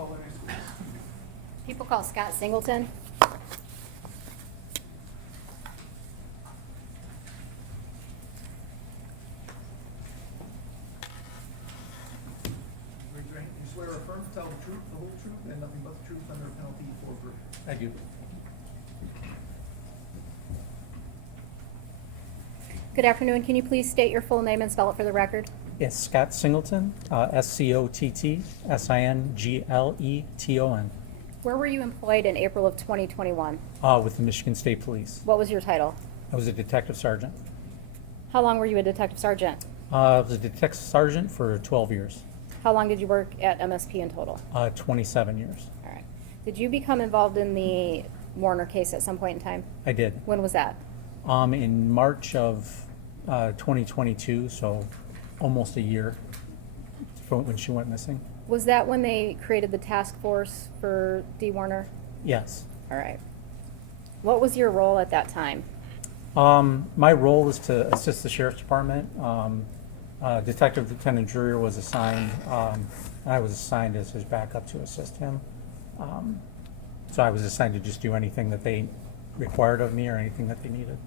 call their names, please? People call Scott Singleton. Raise your hand. You swear or affirm to tell the truth, the whole truth, and nothing but the truth under penalty for perjury. I do. Good afternoon. Can you please state your full name and spell it for the record? Yes, Scott Singleton, ScottSingleton. Where were you employed in April of 2021? With the Michigan State Police. What was your title? I was a detective sergeant. How long were you a detective sergeant? I was a detective sergeant for 12 years, How long did you work at MSP in total? 27 years. All right. Did you become involved in the Warner case at some point in time? I did. When was that? In March of 2022, so almost a year from when she went missing. Was that when they created the task force for Dee Warner? Yes. All right. What was your role at that time? My role was to assist the sheriff's department. Detective Lieutenant Dreyer was assigned, and I was assigned as his backup to assist him. So I was assigned to just do anything that they required of me or anything that they needed.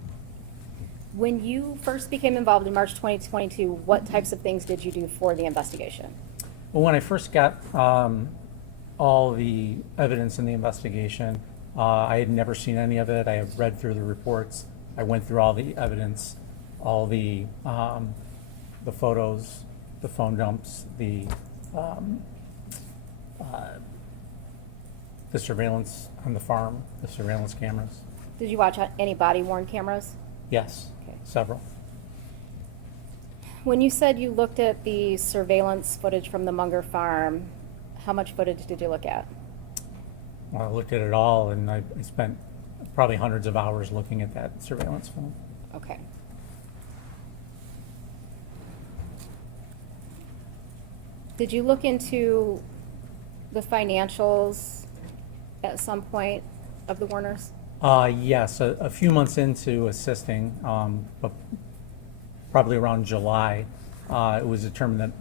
When you first became involved in March 2022, what types of things did you do for the investigation? Well, when I first got all the evidence in the investigation, I had never seen any of it. I had read through the reports. I went through all the evidence, all the photos, the phone dumps, the surveillance on the farm, the surveillance cameras. Did you watch any body-worn cameras? Yes, Okay. several. When you said you looked at the surveillance footage from the Munger farm, how much footage did you look at? Well, I looked at it all, and I spent probably hundreds of hours looking at that surveillance film. Okay. Did you look into the financials at some point of the Warners? Yes, a few months into assisting, but probably around July, it was determined that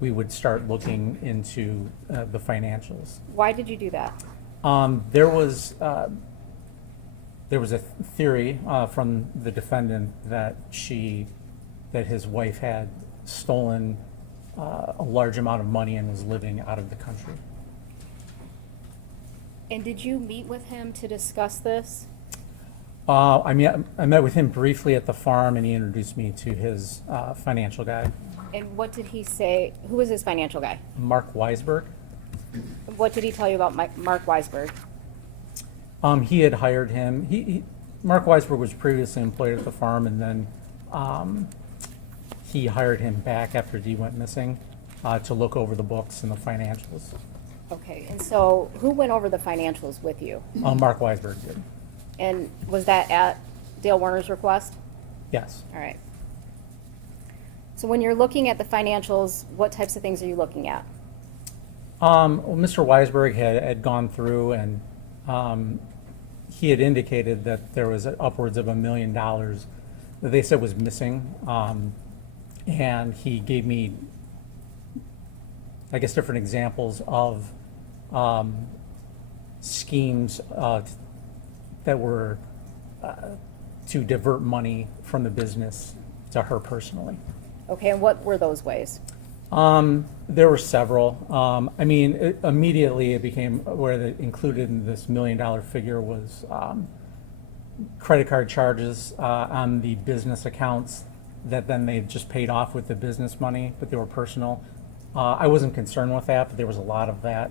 we would start looking into the financials. Why did you do that? There was a theory from the defendant that his wife had stolen a large amount of money and was living out of the country. And did you meet with him to discuss this? I met with him briefly at the farm, and he introduced me to his financial guy, And what did he say? Who was his financial guy? Mark Weisberg. What did he tell you about Mark Weisberg? He had hired him. Mark Weisberg was previously employed at the farm, and then he hired him back after Dee went missing to look over the books and the financials. Okay, and so who went over the financials with you? Mark Weisberg did. And was that at Dale Warner's request? Yes. All right. So when you're looking at the financials, what types of things are you looking at? Well, Mr. Weisberg had gone through, and he had indicated that there was upwards of $1 million that they said was missing. And he gave me, I guess, different examples of schemes that were to divert money from the business to her personally. Okay, and what were those ways? There were several. Immediately it became where included in this $1 million figure was credit card charges on the business accounts that then they just paid off with the business money, but they were personal. I wasn't concerned with that, but there was a lot of that.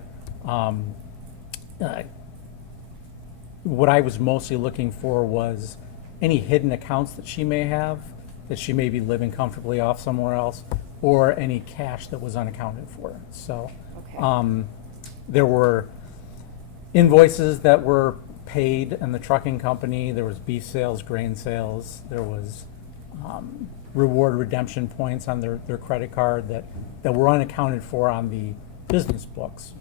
What I was mostly looking for was any hidden accounts that she may have, that she may be living comfortably off somewhere else, or any cash that was unaccounted for. So Okay. there were invoices that were paid in the trucking company. There was beef sales, grain sales. There was reward redemption points on their credit card that were unaccounted for on the business books.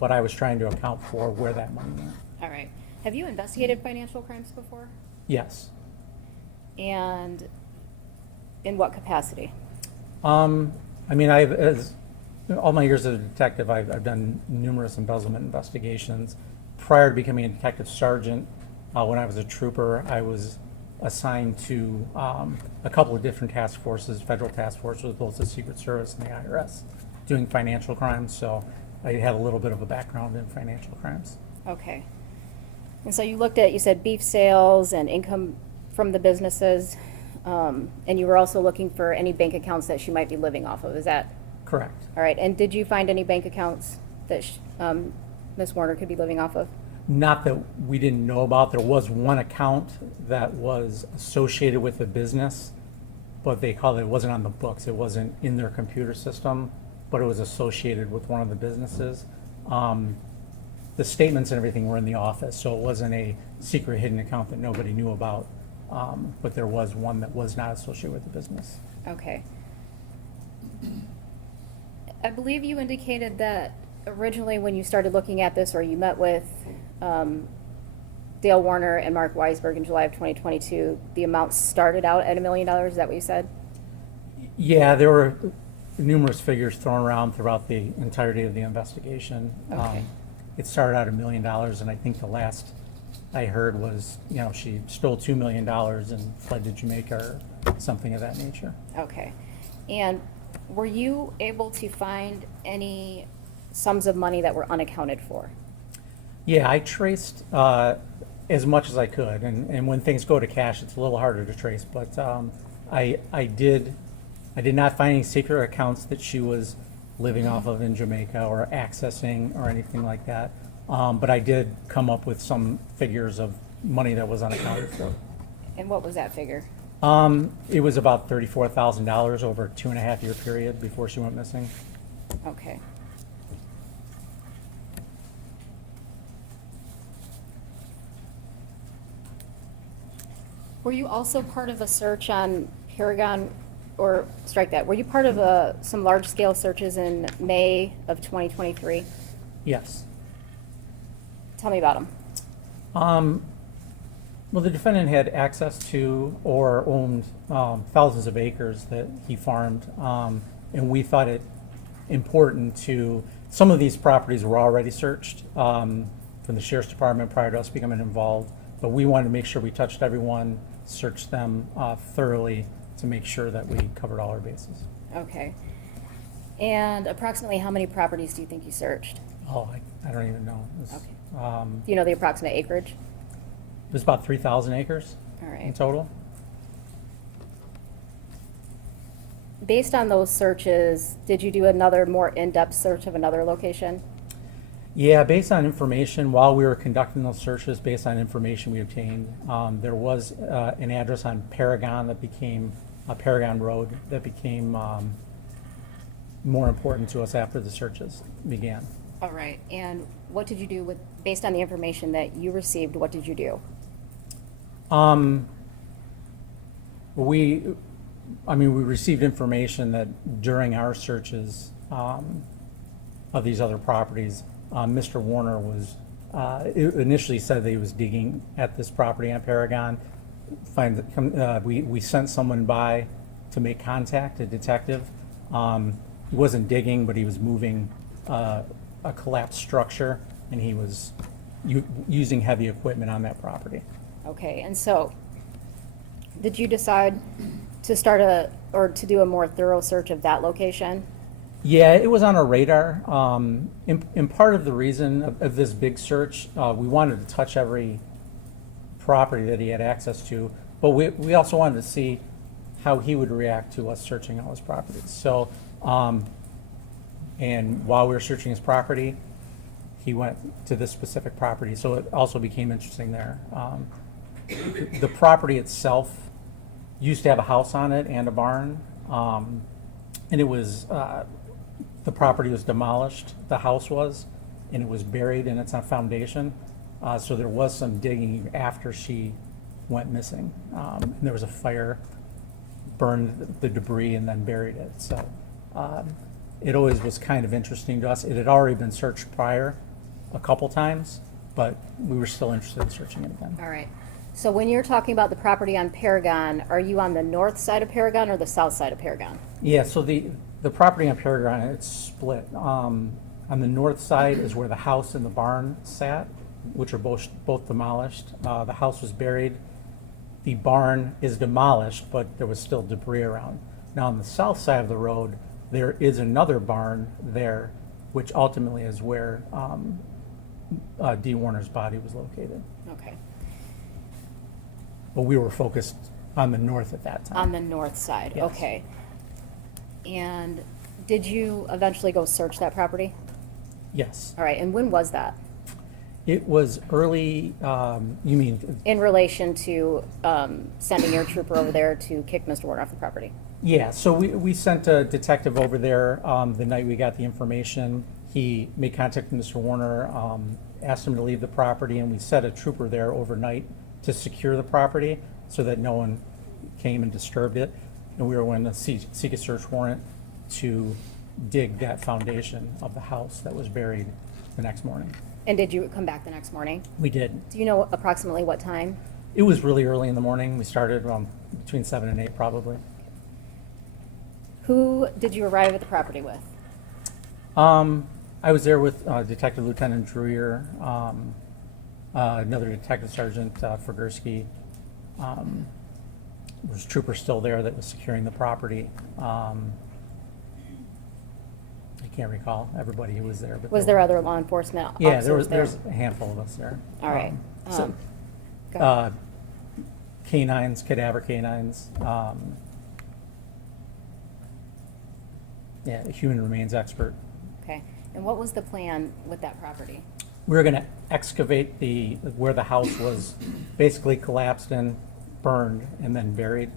But I was trying to account for where that money went. All right. Have you investigated financial crimes before? Yes. And in what capacity? I've, as all my years as a detective, I've done numerous embezzlement investigations. Prior to becoming a detective sergeant, when I was a trooper, I was assigned to a couple of different task forces, federal task forces, both the Secret Service and the IRS, doing financial crimes. So I had a little bit of a background in financial crimes. Okay. And so you looked at, you said beef sales and income from the businesses, and you were also looking for any bank accounts that she might be living off of. Is that Correct. all right? And did you find any bank accounts that Ms. Warner could be living off of? Not that we didn't know about. There was one account that was associated with the business, but they called it wasn't on the books. It wasn't in their computer system, but it was associated with one of the businesses. The statements and everything were in the office, so it wasn't a secret hidden account that nobody knew about. But there was one that was not associated with the business. Okay. I believe you indicated that originally when you started looking at this, or you met with Dale Warner and Mark Weisberg in July of 2022, the amount started out at $1 million. Is that what you said? Yeah, there were numerous figures thrown around throughout the entirety of the investigation. Okay. It started out $1 million, and I think the last I heard was, she stole $2 million and fled to Jamaica or something of that nature. Okay. And were you able to find any sums of money that were unaccounted for? Yeah, I traced as much as I could, and when things go to cash, it's a little harder to trace. But I did not find any secret accounts that she was living off of in Jamaica or accessing or anything like that. But I did come up with some figures of money that was unaccounted for. And what was that figure? It was about $34,000 over a 2.5-year period before she went missing. Okay. Were you also part of a search on Paragon, or strike that, were you part of some large-scale searches in May of 2023? Yes. Tell me about them. Well, the defendant had access to or owned thousands of acres that he farmed, and we thought it important to, some of these properties were already searched from the Sheriff's Department prior to us becoming involved, but we wanted to make sure we touched everyone, searched them thoroughly to make sure that we covered all our bases. Okay. And approximately how many properties do you think you searched? Oh, I don't even know. It was, Okay. Do you know the approximate acreage? it was about 3,000 acres All right. in total. Based on those searches, did you do another more in-depth search of another location? Yeah, based on information, while we were conducting those searches, based on information we obtained, there was an address on Paragon that became, Paragon Road, that became more important to us after the searches began. All right. And what did you do with, based on the information that you received, what did you do? We received information that during our searches of these other properties, Mr. Warner was, initially said that he was digging at this property on Paragon. We sent someone by to make contact, a detective. He wasn't digging, but he was moving a collapsed structure, and he was using heavy equipment on that property. Okay. And so did you decide to start to do a more thorough search of that location? Yeah, it was on our radar. And part of the reason of this big search, we wanted to touch every property that he had access to, but we also wanted to see how he would react to us searching all his properties. So, and while we were searching his property, he went to this specific property, so it also became interesting there. The property itself used to have a house on it and a barn, and it was, the property was demolished, the house was, and it was buried in its foundation. So there was some digging after she went missing. And there was a fire, burned the debris and then buried it. So it always was kind of interesting to us. It had already been searched prior a couple times, but we were still interested in searching it again. All right. So when you're talking about the property on Paragon, are you on the north side of Paragon or the south side of Paragon? Yeah, so The property on Paragon, it's split. On the north side is where the house and the barn sat, which are both demolished. The house was buried. The barn is demolished, but there was still debris around. Now, on the south side of the road, there is another barn there, which ultimately is where Dee Warner's body was located. Okay. But we were focused on the north at that time. On the north side, Yes. okay. And did you eventually go search that property? Yes. All right, and when was that? It was early, you mean, In relation to sending your trooper over there to kick Mr. Warner off the property? yeah, so we sent a detective over there the night we got the information. He made contact with Mr. Warner, asked him to leave the property, and we set a trooper there overnight to secure the property so that no one came and disturbed it. And we were going to seek a search warrant to dig that foundation of the house that was buried the next morning. And did you come back the next morning? We did. Do you know approximately what time? It was really early in the morning. We started between 7 and 8 probably. Who did you arrive at the property with? I was there with Detective Lieutenant Dreyer, another Detective Sergeant Fergursky. There was a trooper still there that was securing the property. I can't recall everybody who was there. But Was there other law enforcement officers Yeah, there was there? a handful of us there. All right. So, Go ahead. canines, cadaver canines. Yeah, a human remains expert. Okay. And what was the plan with that property? We were going to excavate where the house was basically collapsed and burned and then buried.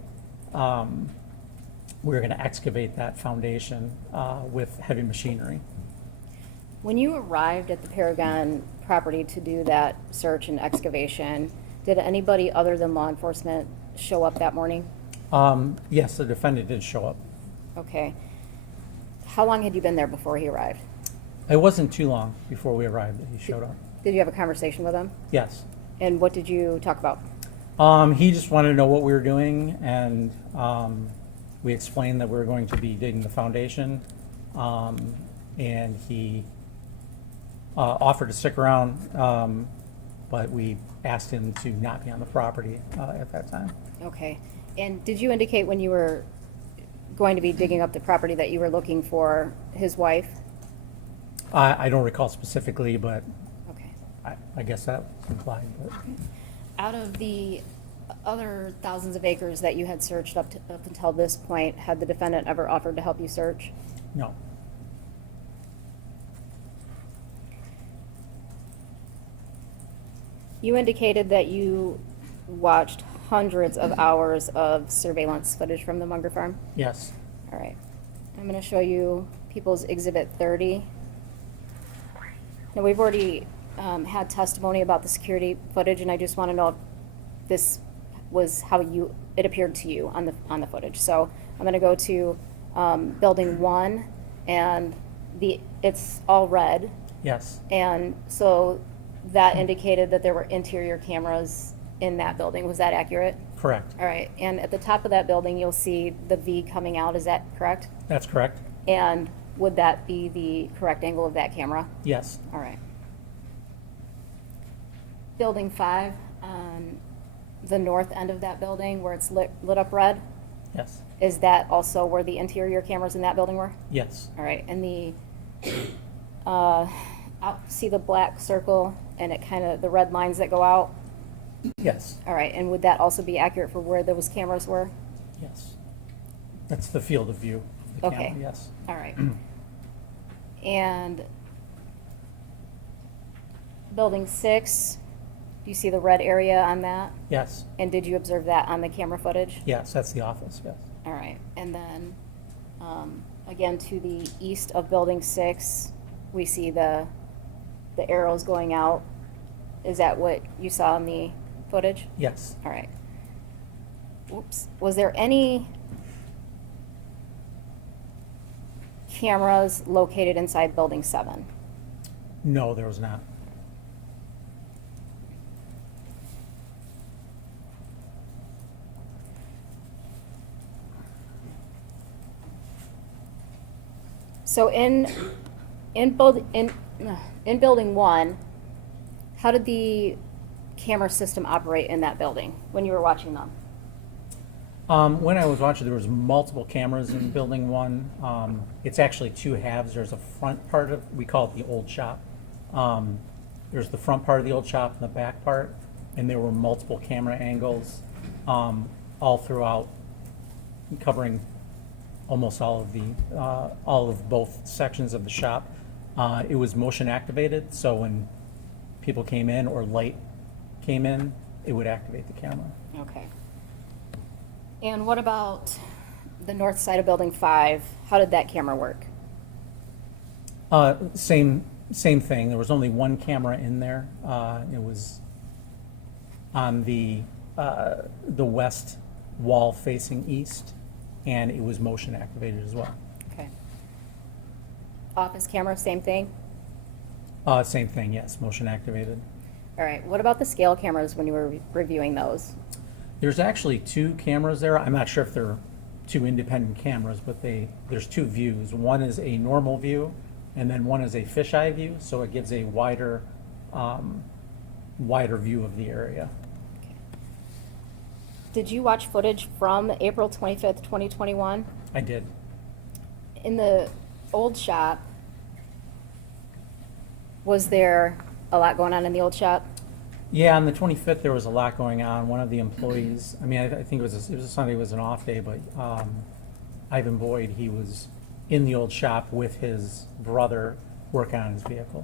We were going to excavate that foundation with heavy machinery. When you arrived at the Paragon property to do that search and excavation, did anybody other than law enforcement show up that morning? Yes, the defendant did show up. Okay. How long had you been there before he arrived? It wasn't too long before we arrived that he showed up. Did you have a conversation with him? Yes. And what did you talk about? He just wanted to know what we were doing, and we explained that we were going to be digging the foundation, and he offered to stick around, but we asked him to not be on the property at that time. Okay. And did you indicate when you were going to be digging up the property that you were looking for his wife? I don't recall specifically, but Okay. I guess that was implied. But. Out of the other thousands of acres that you had searched up until this point, had the defendant ever offered to help you search? No. You indicated that you watched hundreds of hours of surveillance footage from the Munger farm? Yes. All right. I'm going to show you People's Exhibit 30. Now, we've already had testimony about the security footage, and I just want to know if this was how it appeared to you on the footage. So I'm going to go to Building 1, and it's all red. Yes. And so that indicated that there were interior cameras in that building. Was that accurate? Correct. All right. And at the top of that building, you'll see the V coming out. Is that correct? That's correct. And would that be the correct angle of that camera? Yes. All right. Building 5, on the north end of that building where it's lit up red, Yes. is that also where the interior cameras in that building were? Yes. All right. And see the black circle and it kind of, the red lines that go out? Yes. All right. And would that also be accurate for where those cameras were? Yes. That's the field of view of the Okay. camera. Yes. All right. And Building 6, do you see the red area on that? Yes. And did you observe that on the camera footage? Yes, that's the office. Yes. All right. And then, again, to the east of Building 6, we see the arrows going out. Is that what you saw in the footage? Yes. All right. Oops. Was there any cameras located inside Building 7? No, there was not. So in building one, how did the camera system operate in that building when you were watching them? When I was watching, there was multiple cameras in building one. It's actually two halves. There's a front part of, we call it the old shop. There's the front part of the old shop and the back part, and there were multiple camera angles all throughout, covering almost all of both sections of the shop. It was motion activated, so when people came in or light came in, it would activate the camera. Okay. And what about the north side of building 5? How did that camera work? Same thing. There was only one camera in there. It was on the west wall facing east, and it was motion activated as well. Okay. Office camera, same thing? Same thing, yes, motion activated. All right. What about the scale cameras when you were reviewing those? There's actually two cameras there. I'm not sure if they're two independent cameras, but there's two views. One is a normal view, and then one is a fisheye view, so it gives a wider view of the area. Did you watch footage from April 25th, 2021? I did. In the old shop, was there a lot going on in the old shop? Yeah, on the 25th, there was a lot going on. One of the employees, I mean, I think it was a Sunday, it was an off day, but Ivan Boyd, he was in the old shop with his brother working on his vehicle.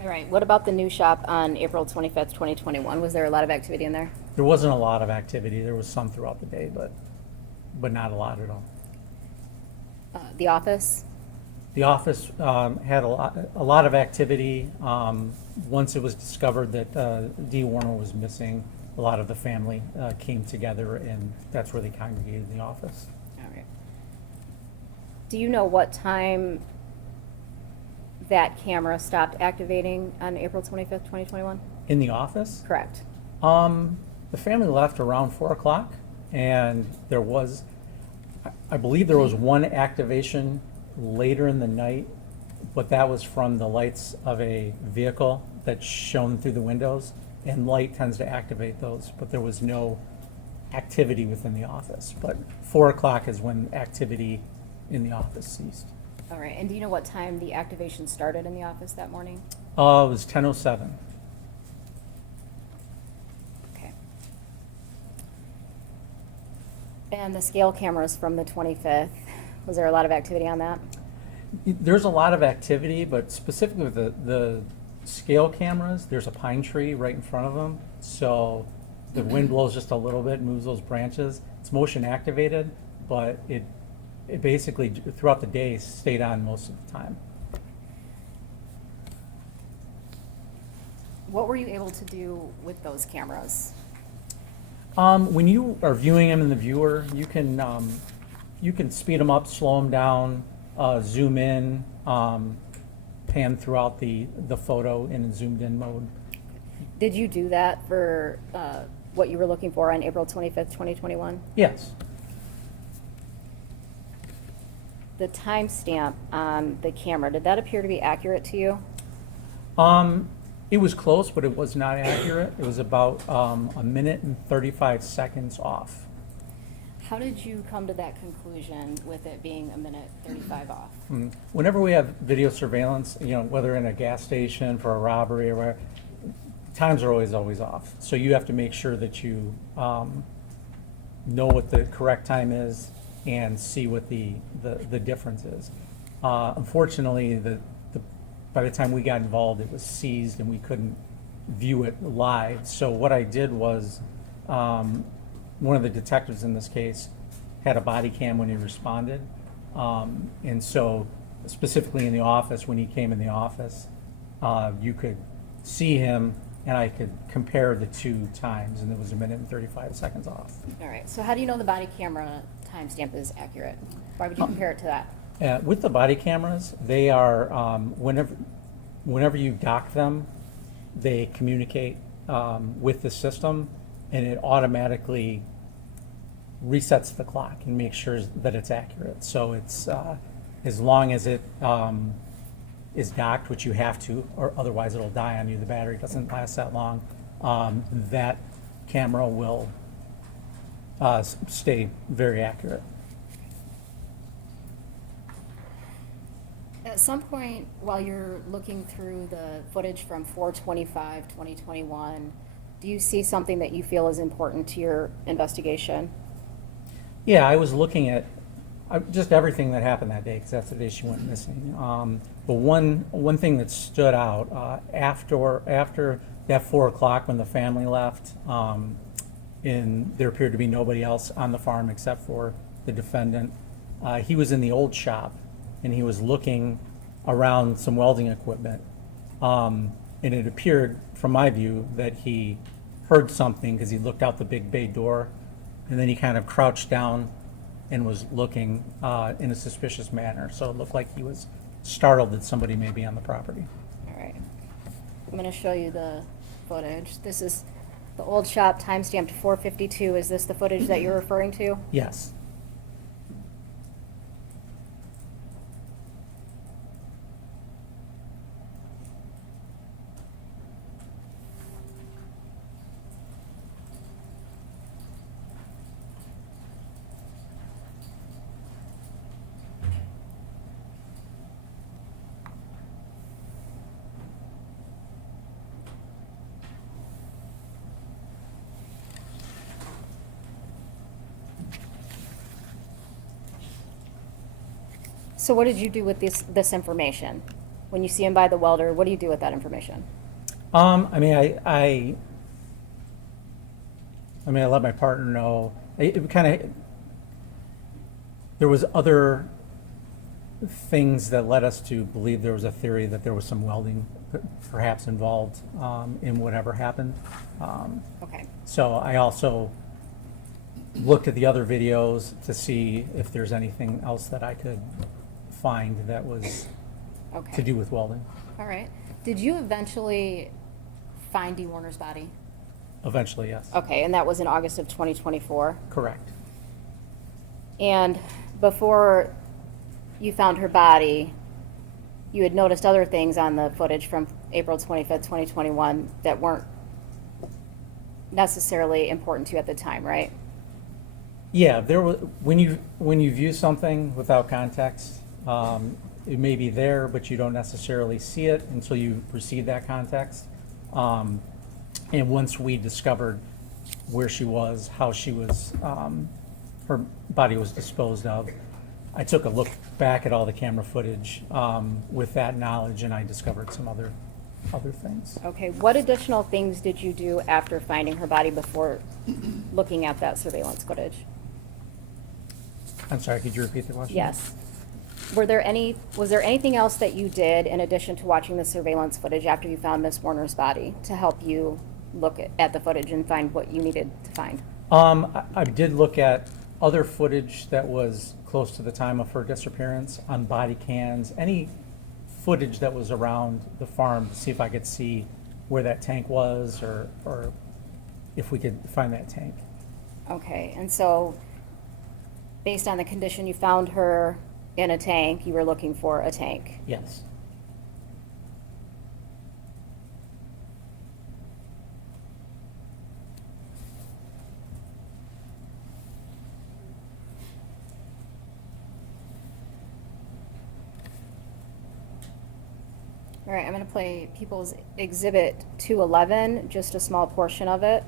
All right. What about the new shop on April 25th, 2021? Was there a lot of activity in there? There wasn't a lot of activity. There was some throughout the day, but not a lot at all. The office? The office had a lot of activity. Once it was discovered that Dee Warner was missing, a lot of the family came together, and that's where they congregated in the office. All right. Do you know what time that camera stopped activating on April 25th, 2021? In the office? Correct. The family left around 4 o'clock, and there was, I believe there was one activation later in the night, but that was from the lights of a vehicle that shone through the windows, and light tends to activate those, but there was no activity within the office. But 4 o'clock is when activity in the office ceased. All right. And do you know what time the activation started in the office that morning? It was 10:07. Okay. And the scale cameras from the 25th, was there a lot of activity on that? There's a lot of activity, but specifically with the scale cameras, there's a pine tree right in front of them. So the wind blows just a little bit, moves those branches. It's motion activated, but it basically throughout the day stayed on most of the time. What were you able to do with those cameras? When you are viewing them in the viewer, you can speed them up, slow them down, zoom in, pan throughout the photo in zoomed in mode. Did you do that for what you were looking for on April 25th, 2021? Yes. The timestamp on the camera, did that appear to be accurate to you? It was close, but it was not accurate. It was about a minute and 35 seconds off. How did you come to that conclusion with it being a minute 35 off? Whenever we have video surveillance, whether in a gas station for a robbery or whatever, times are always off. So you have to make sure that you know what the correct time is and see what the difference is. Unfortunately, by the time we got involved, it was seized and we couldn't view it live. So what I did was, one of the detectives in this case had a body cam when he responded. And so specifically in the office, when he came in the office, you could see him and I could compare the two times, and it was a minute and 35 seconds off. All right, so how do you know the body camera timestamp is accurate? Why would you compare it to that? With the body cameras, they are, whenever you dock them, they communicate with the system, and it automatically resets the clock and makes sure that it's accurate. So as long as it is docked, which you have to, or otherwise it'll die on you, the battery doesn't last that long, that camera will stay very accurate. At some point, while you're looking through the footage from 4/25/2021, do you see something that you feel is important to your investigation? Yeah, I was looking at just everything that happened that day, because that's the day she went missing. But one thing that stood out, after that 4 o'clock when the family left, and there appeared to be nobody else on the farm except for the defendant, he was in the old shop, and he was looking around some welding equipment. And it appeared, from my view, that he heard something because he looked out the big bay door, and then he kind of crouched down and was looking in a suspicious manner. So it looked like he was startled that somebody may be on the property. All right. I'm going to show you the footage. This is the old shop, timestamped 4:52. Is this the footage that you're referring to? Yes. So what did you do with this information? When you see him by the welder, what do you do with that information? I mean, I let my partner know. It kind of, there was other things that led us to believe there was a theory that there was some welding perhaps involved in whatever happened. Okay. So I also looked at the other videos to see if there's anything else that I could find that was Okay. to do with welding. All right. Did you eventually find Dee Warner's body? Eventually, yes. Okay, and that was in August of 2024. Correct. And before you found her body, you had noticed other things on the footage from April 25th, 2021 that weren't necessarily important to you at the time, right? Yeah, there was, when you view something without context, it may be there, but you don't necessarily see it until you receive that context. And once we discovered where she was, how she was, her body was disposed of, I took a look back at all the camera footage with that knowledge, and I discovered some other things. Okay, what additional things did you do after finding her body before looking at that surveillance footage? I'm sorry, could you repeat the question? Yes. Was there anything else that you did in addition to watching the surveillance footage after you found Miss Warner's body to help you look at the footage and find what you needed to find? I did look at other footage that was close to the time of her disappearance on body cams, any footage that was around the farm to see if I could see where that tank was or if we could find that tank. Okay, and so based on the condition you found her in a tank, you were looking for a tank. Yes. All right, I'm going to play People's Exhibit 211, just a small portion of it.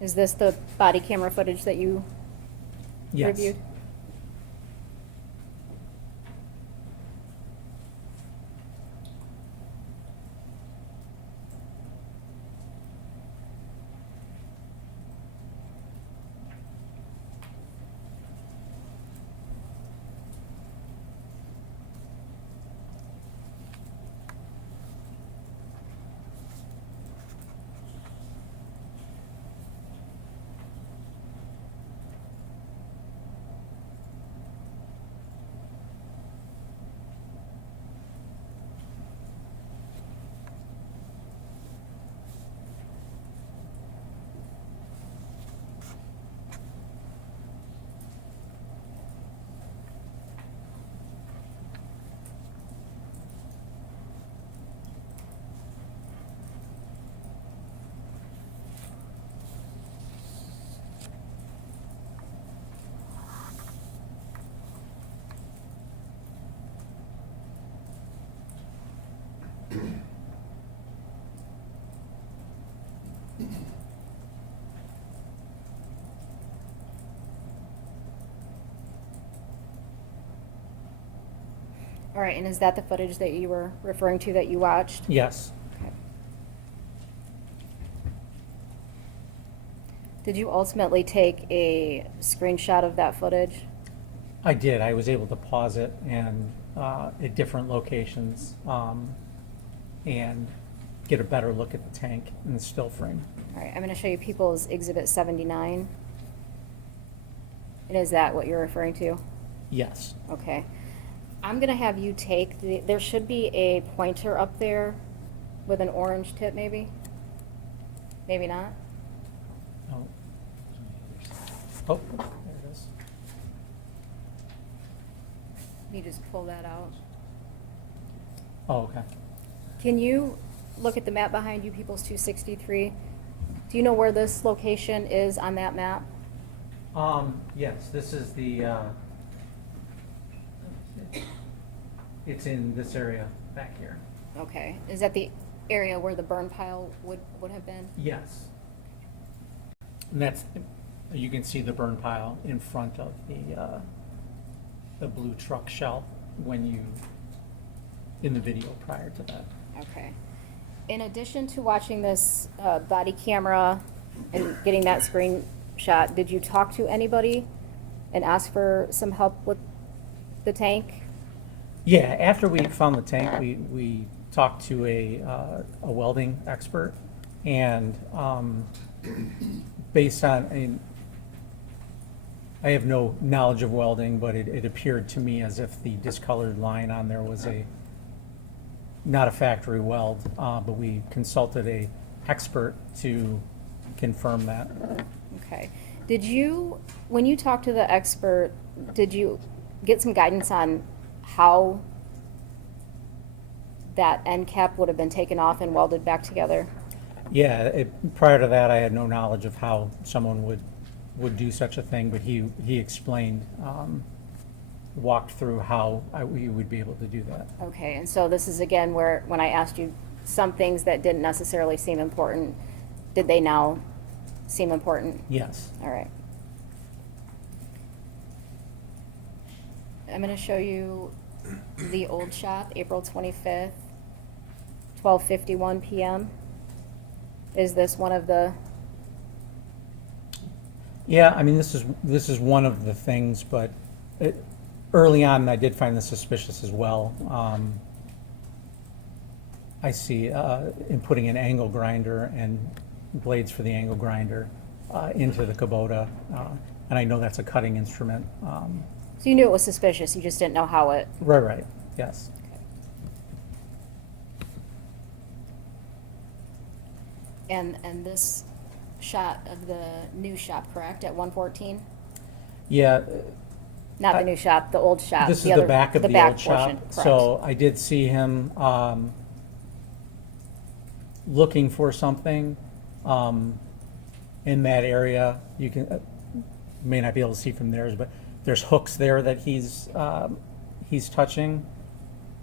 Is this the body camera footage that you Yes. reviewed? All right, and is that the footage that you were referring to that you watched? Yes. Okay. Did you ultimately take a screenshot of that footage? I did. I was able to pause it and at different locations and get a better look at the tank and the still frame. All right, I'm going to show you People's Exhibit 79. And is that what you're referring to? Yes. Okay. I'm going to have you take, there should be a pointer up there with an orange tip, maybe? Maybe not? Oh. Oh, there it is. You just pull that out. Oh, okay. Can you look at the map behind you, People's 263? Do you know where this location is on that map? Yes, this is the, it's in this area back here. Okay. Is that the area where the burn pile would have been? Yes. And that's, you can see the burn pile in front of the blue truck shell when you, in the video prior to that. Okay. In addition to watching this body camera and getting that screenshot, did you talk to anybody and ask for some help with the tank? Yeah, after we found the tank, we talked to a welding expert, and based on, I mean, I have no knowledge of welding, but it appeared to me as if the discolored line on there was not a factory weld, but we consulted a expert to confirm that. Okay. Did you, when you talked to the expert, did you get some guidance on how that end cap would have been taken off and welded back together? Yeah, prior to that, I had no knowledge of how someone would do such a thing, but he explained, walked through how we would be able to do that. Okay, and so this is again where, when I asked you some things that didn't necessarily seem important, did they now seem important? Yes. All right. I'm going to show you the old shop, April 25th, 12:51 p.m. Is this one of the, Yeah, I mean, this is one of the things, but early on, I did find this suspicious as well. I see in putting an angle grinder and blades for the angle grinder into the Kubota, and I know that's a cutting instrument. so you knew it was suspicious, you just didn't know how it, Right, yes. and this shot of the new shop, correct, at 114? Yeah, Not the new shop, the old shop. this is the other- back of the back old shop. portion, correct. So I did see him looking for something in that area. You can may not be able to see from theirs, but there's hooks there that he's touching,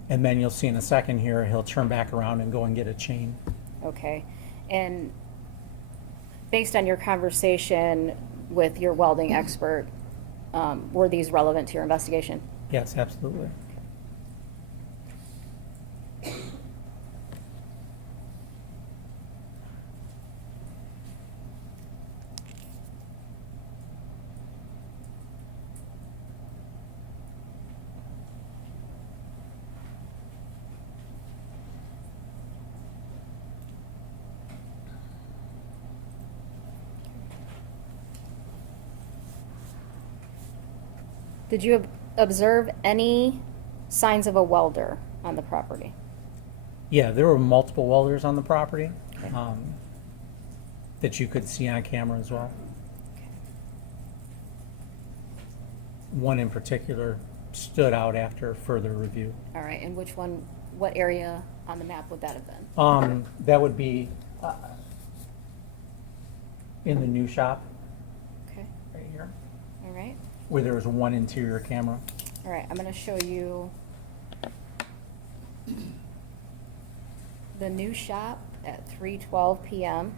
and then you'll see in a second here he'll turn back around and go and get a chain. Okay, and based on your conversation with your welding expert, were these relevant to your investigation? Yes, absolutely. Did you observe any signs of a welder on the property? Yeah, there were multiple welders on the property that you could see on camera as well. One in particular stood out after further review. All right, and which one, what area on the map would that have been? That would be in the new shop, Okay, right here, all right. where there was one interior camera. All right, I'm gonna show you the new shop at 3:12 p.m.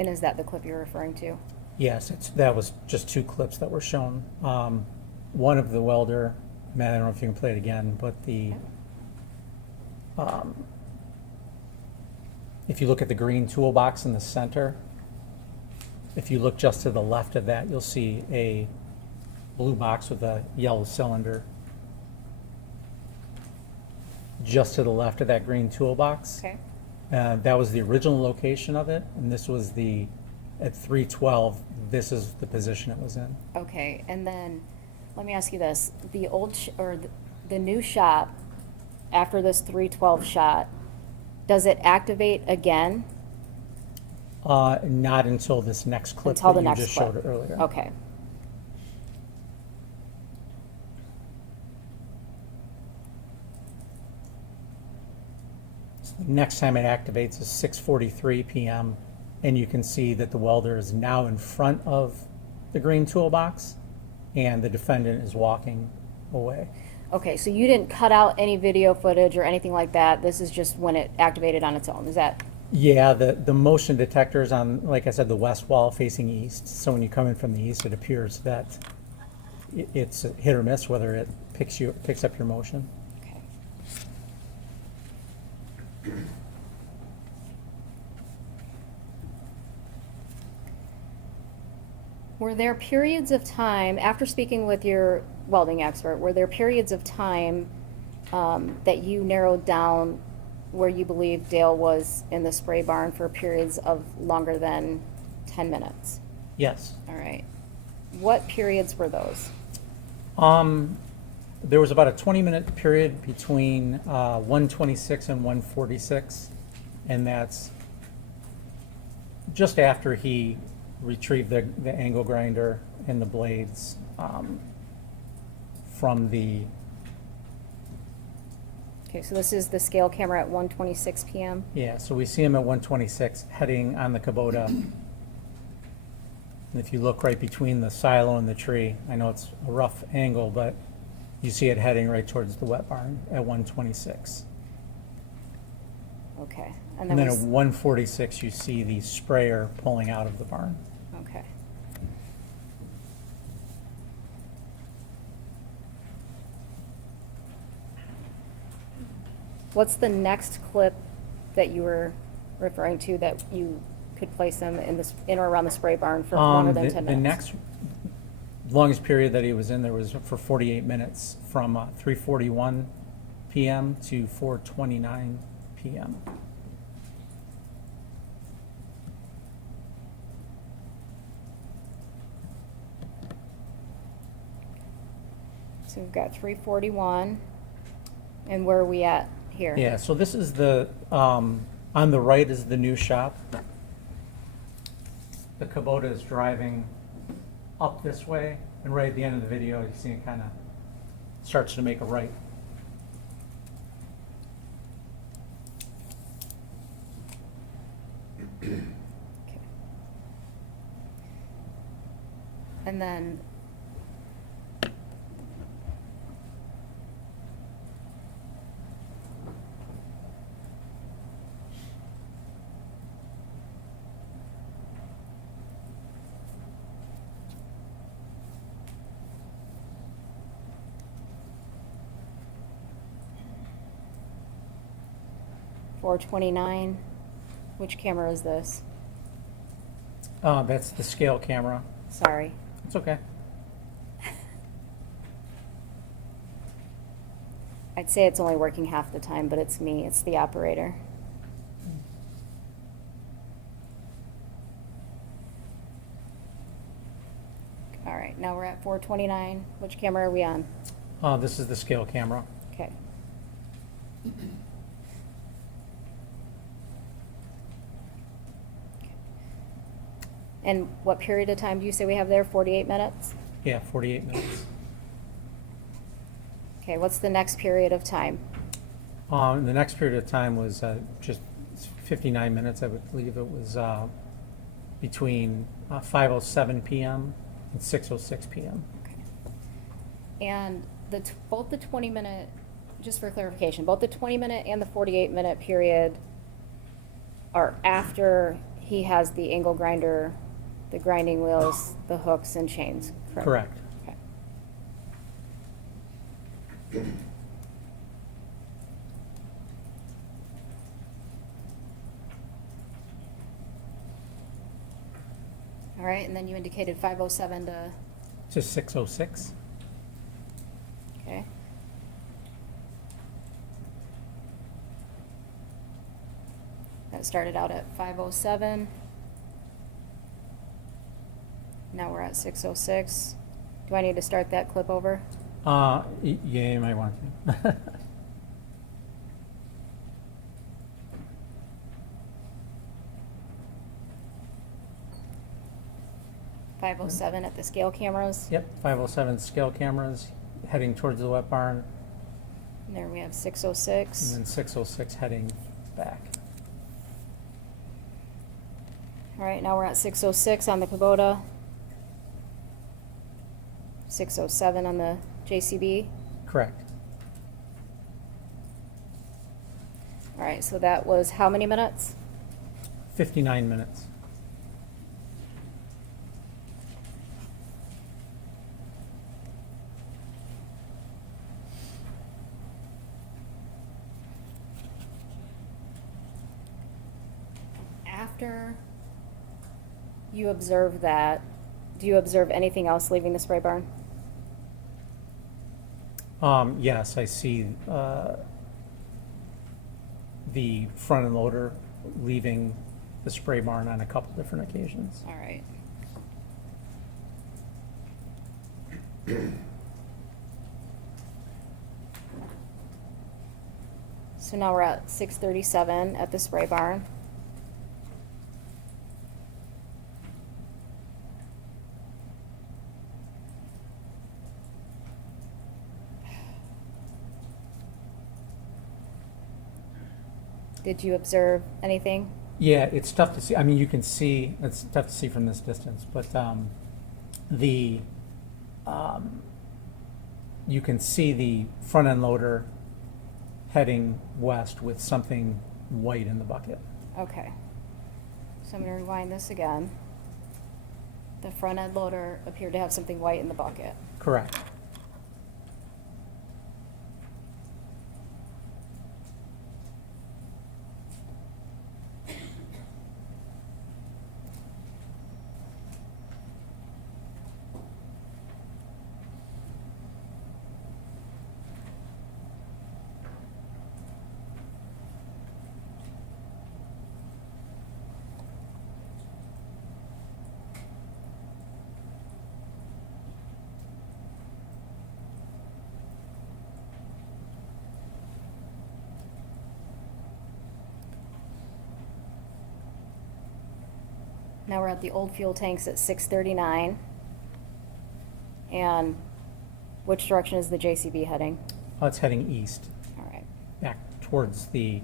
And is that the clip you're referring to? Yes, that was just 2 clips that were shown. One of the welder, Matt, I don't know if you can play it again, but if you look at the green toolbox in the center, if you look just to the left of that, you'll see a blue box with a yellow cylinder. Just to the left of that green toolbox. Okay. That was the original location of it, and this was at 312, this is the position it was in. Okay, and then, let me ask you this, the the new shot, after this 312 shot, does it activate again? Not until this next clip Until that the you next just clip. showed earlier. Okay. So the next time it activates is 6:43 p.m. and you can see that the welder is now in front of the green toolbox and the defendant is walking away. Okay, so you didn't cut out any video footage or anything like that, this is just when it activated on its own, is that? Yeah, the motion detector's on, like I said, the west wall facing east. So when you come in from the east, it appears that it's a hit or miss whether it picks up your motion. Okay. Were there periods of time, after speaking with your welding expert, were there periods of time that you narrowed down where you believe Dale was in the spray barn for periods of longer than 10 minutes? Yes. All right. What periods were those? There was about a 20-minute period between 126 and 146, and that's just after he retrieved the angle grinder and the blades from the. Okay, so this is the scale camera at 1:26 p.m. Yeah, so we see him at 126 heading on the Kubota. And if you look right between the silo and the tree, I know it's a rough angle, but you see it heading right towards the wet barn at 126. Okay. And then at 146, you see the sprayer pulling out of the barn. Okay. What's the next clip that you were referring to that you could place them in or around the spray barn for longer than 10 minutes? The next longest period that he was in there was for 48 minutes, from 3:41 p.m. to 4:29 p.m. So we've got 3:41, and where are we at here? Yeah, so this is on the right is the new shop. The Kubota is driving up this way, and right at the end of the video, you see it kind of starts to make a right. Okay. And then $429. Which camera is this? That's the scale camera. Sorry. It's okay. I'd say it's only working half the time, but it's me, it's the operator. All right, now we're at 429. Which camera are we on? This is the scale camera. Okay. And what period of time do you say we have there? 48 minutes? Yeah, 48 minutes. Okay, what's the next period of time? The next period of time was just 59 minutes, I would believe. It was between 5:07 p.m. and 6:06 p.m. Okay. And both the 20-minute, just for clarification, both the 20-minute and the 48-minute period are after he has the angle grinder, the grinding wheels, the hooks and chains, correct? Correct. Okay. All right, and then you indicated 507 to, To 606. okay. That started out at 507. Now we're at 606. Do I need to start that clip over? Yeah, you might want to. 507 at the scale cameras. Yep, 507 scale cameras heading towards the wet barn, And there we have 606. and then 606 heading back. All right, now we're at 606 on the Kubota. 607 on the JCB. Correct. All right, so that was how many minutes? 59 minutes. After you observe that, do you observe anything else leaving the spray barn? Yes, I see the front end loader leaving the spray barn on a couple different occasions. All right. So now we're at 637 at the spray barn. Did you observe anything? Yeah, it's tough to see. I mean, you can see, it's tough to see from this distance, but the you can see the front end loader heading west with something white in the bucket. Okay. So I'm going to rewind this again. The front end loader appeared to have something white in the bucket. Correct. Now we're at the old fuel tanks at 639. And which direction is the JCB heading? Oh, it's heading east, All right. back towards the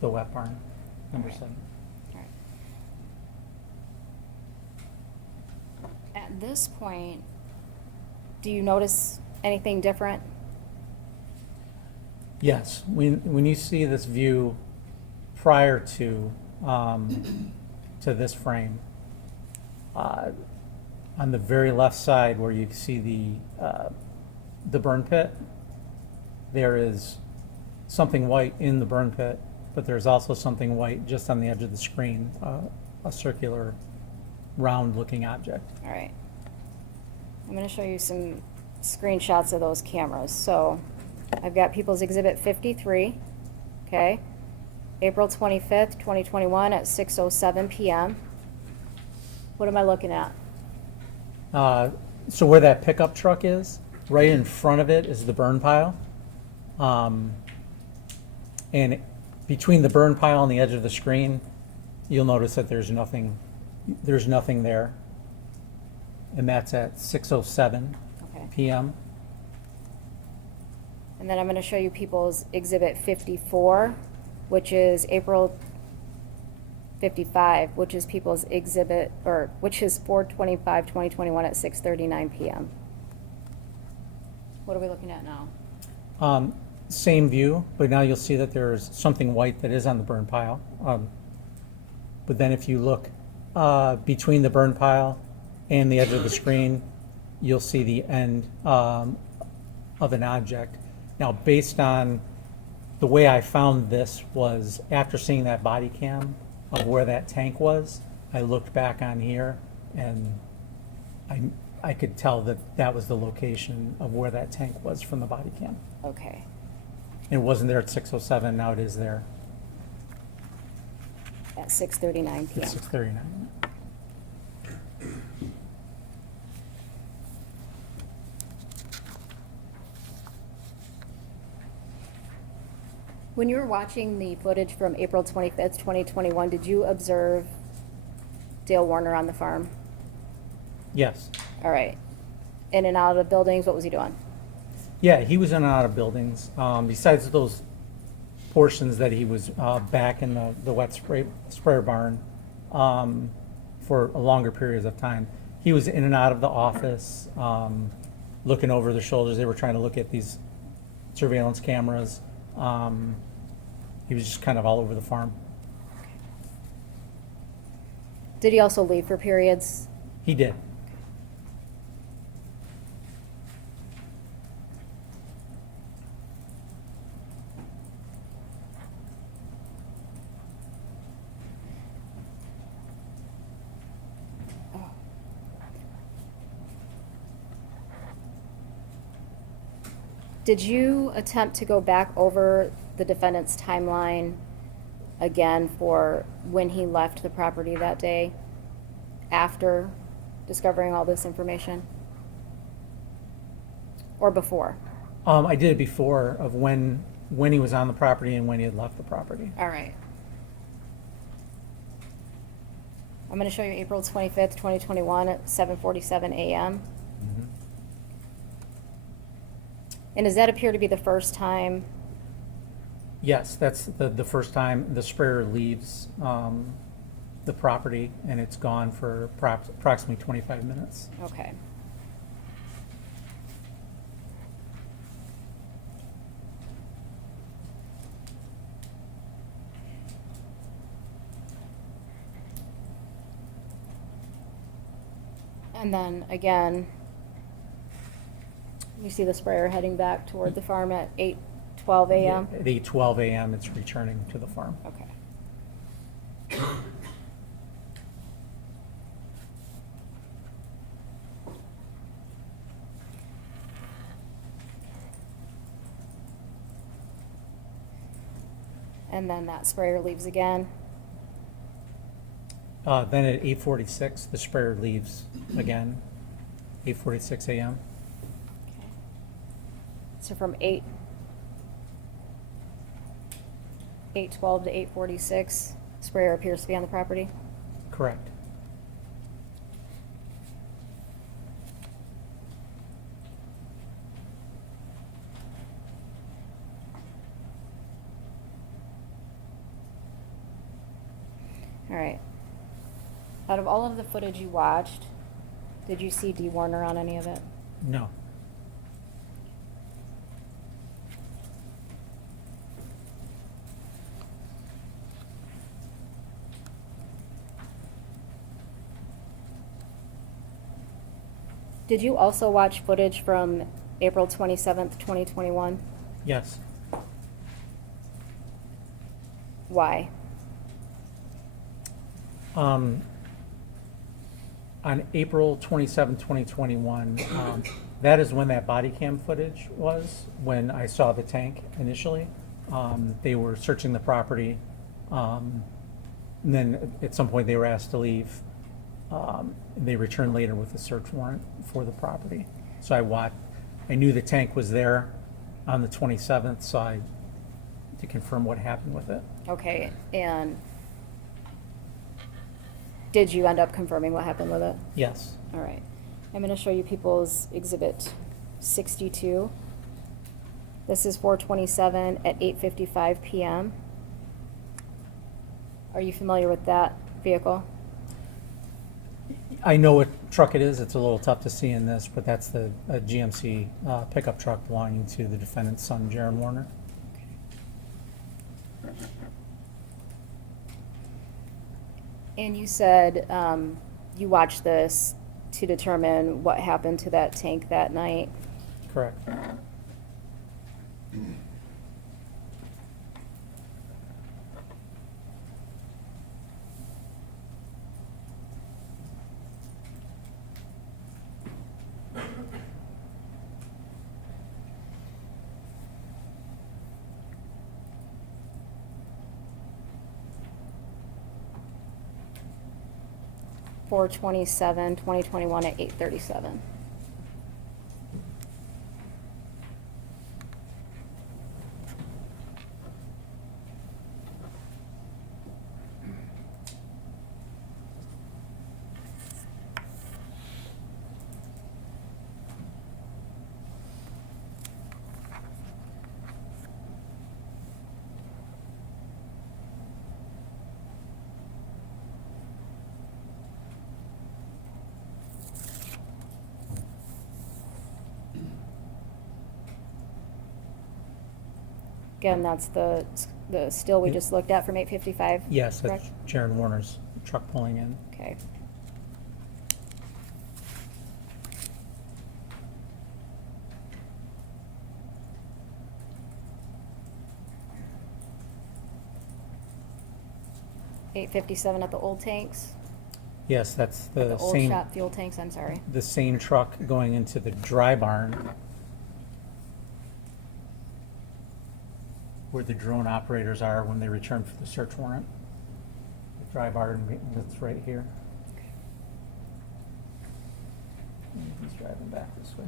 wet barn, number Alright. 7. All right. At this point, do you notice anything different? Yes, when you see this view prior to this frame, on the very left side where you see the burn pit, there is something white in the burn pit, but there's also something white just on the edge of the screen, a circular, round-looking object. All right. I'm going to show you some screenshots of those cameras. So I've got People's Exhibit 53, okay? April 25th, 2021 at 6:07 p.m. What am I looking at? So where that pickup truck is, right in front of it is the burn pile. And between the burn pile and the edge of the screen, you'll notice that there's nothing there. And that's at 6:07 Okay. p.m. And then I'm going to show you People's Exhibit 54, which is April 55, which is People's Exhibit, or which is 4/25/2021 at 6:39 p.m. What are we looking at now? Same view, but now you'll see that there's something white that is on the burn pile. But then if you look between the burn pile and the edge of the screen, you'll see the end of an object. Now, based on the way I found this was after seeing that body cam of where that tank was, I looked back on here and I could tell that that was the location of where that tank was from the body cam. Okay. It wasn't there at 6:07, now it is there At 6:39 at PM. 6:39. When you were watching the footage from April 25th, 2021, did you observe Dale Warner on the farm? Yes. All right. In and out of buildings, what was he doing? Yeah, he was in and out of buildings. Besides those portions that he was back in the wet sprayer barn for longer periods of time. He was in and out of the office, looking over their shoulders. They were trying to look at these surveillance cameras. He was just kind of all over the farm. Did he also leave for periods? He did. Did you attempt to go back over the defendant's timeline again for when he left the property that day after discovering all this information? Or before? I did it before of when he was on the property and when he had left the property. All right. I'm going to show you April 25th, 2021 at 7:47 a.m. Mhm. And does that appear to be the first time? Yes, that's the first time the sprayer leaves the property, and it's gone for approximately 25 minutes. Okay. And then again, you see the sprayer heading back toward the farm at 8:12 a.m.? At 8:12 a.m., it's returning to the farm. Okay. And then that sprayer leaves again. Then at 8:46, the sprayer leaves again, 8:46 a.m. Okay. So from 8:12 to 8:46, sprayer appears to be on the property. Correct. All right. Out of all of the footage you watched, did you see Dee Warner on any of it? No. Did you also watch footage from April 27th, 2021? Yes. Why? On April 27, 2021, that is when that body cam footage was, when I saw the tank initially. They were searching the property, and then at some point they were asked to leave. They returned later with a search warrant for the property. So I knew the tank was there on the 27th, so to confirm what happened with it. Okay, and did you end up confirming what happened with it? Yes. All right. I'm going to show you People's Exhibit 62. This is 4/27 at 8:55 p.m. Are you familiar with that vehicle? I know what truck it is. It's a little tough to see in this, but that's a GMC pickup truck belonging to the defendant's son, Jaron Warner. And you said you watched this to determine what happened to that tank that night. Correct. For 2021 at 8:37. Again, that's the still we just looked at from 8:55? Yes, that's correct? Jaron Warner's truck pulling in. Okay. $8:57 at the old tanks? Yes, that's At the the old same, shop fuel tanks, I'm sorry. the same truck going into the dry barn where the drone operators are when they return for the search warrant. The dry barn, that's right here. And he's driving back this way.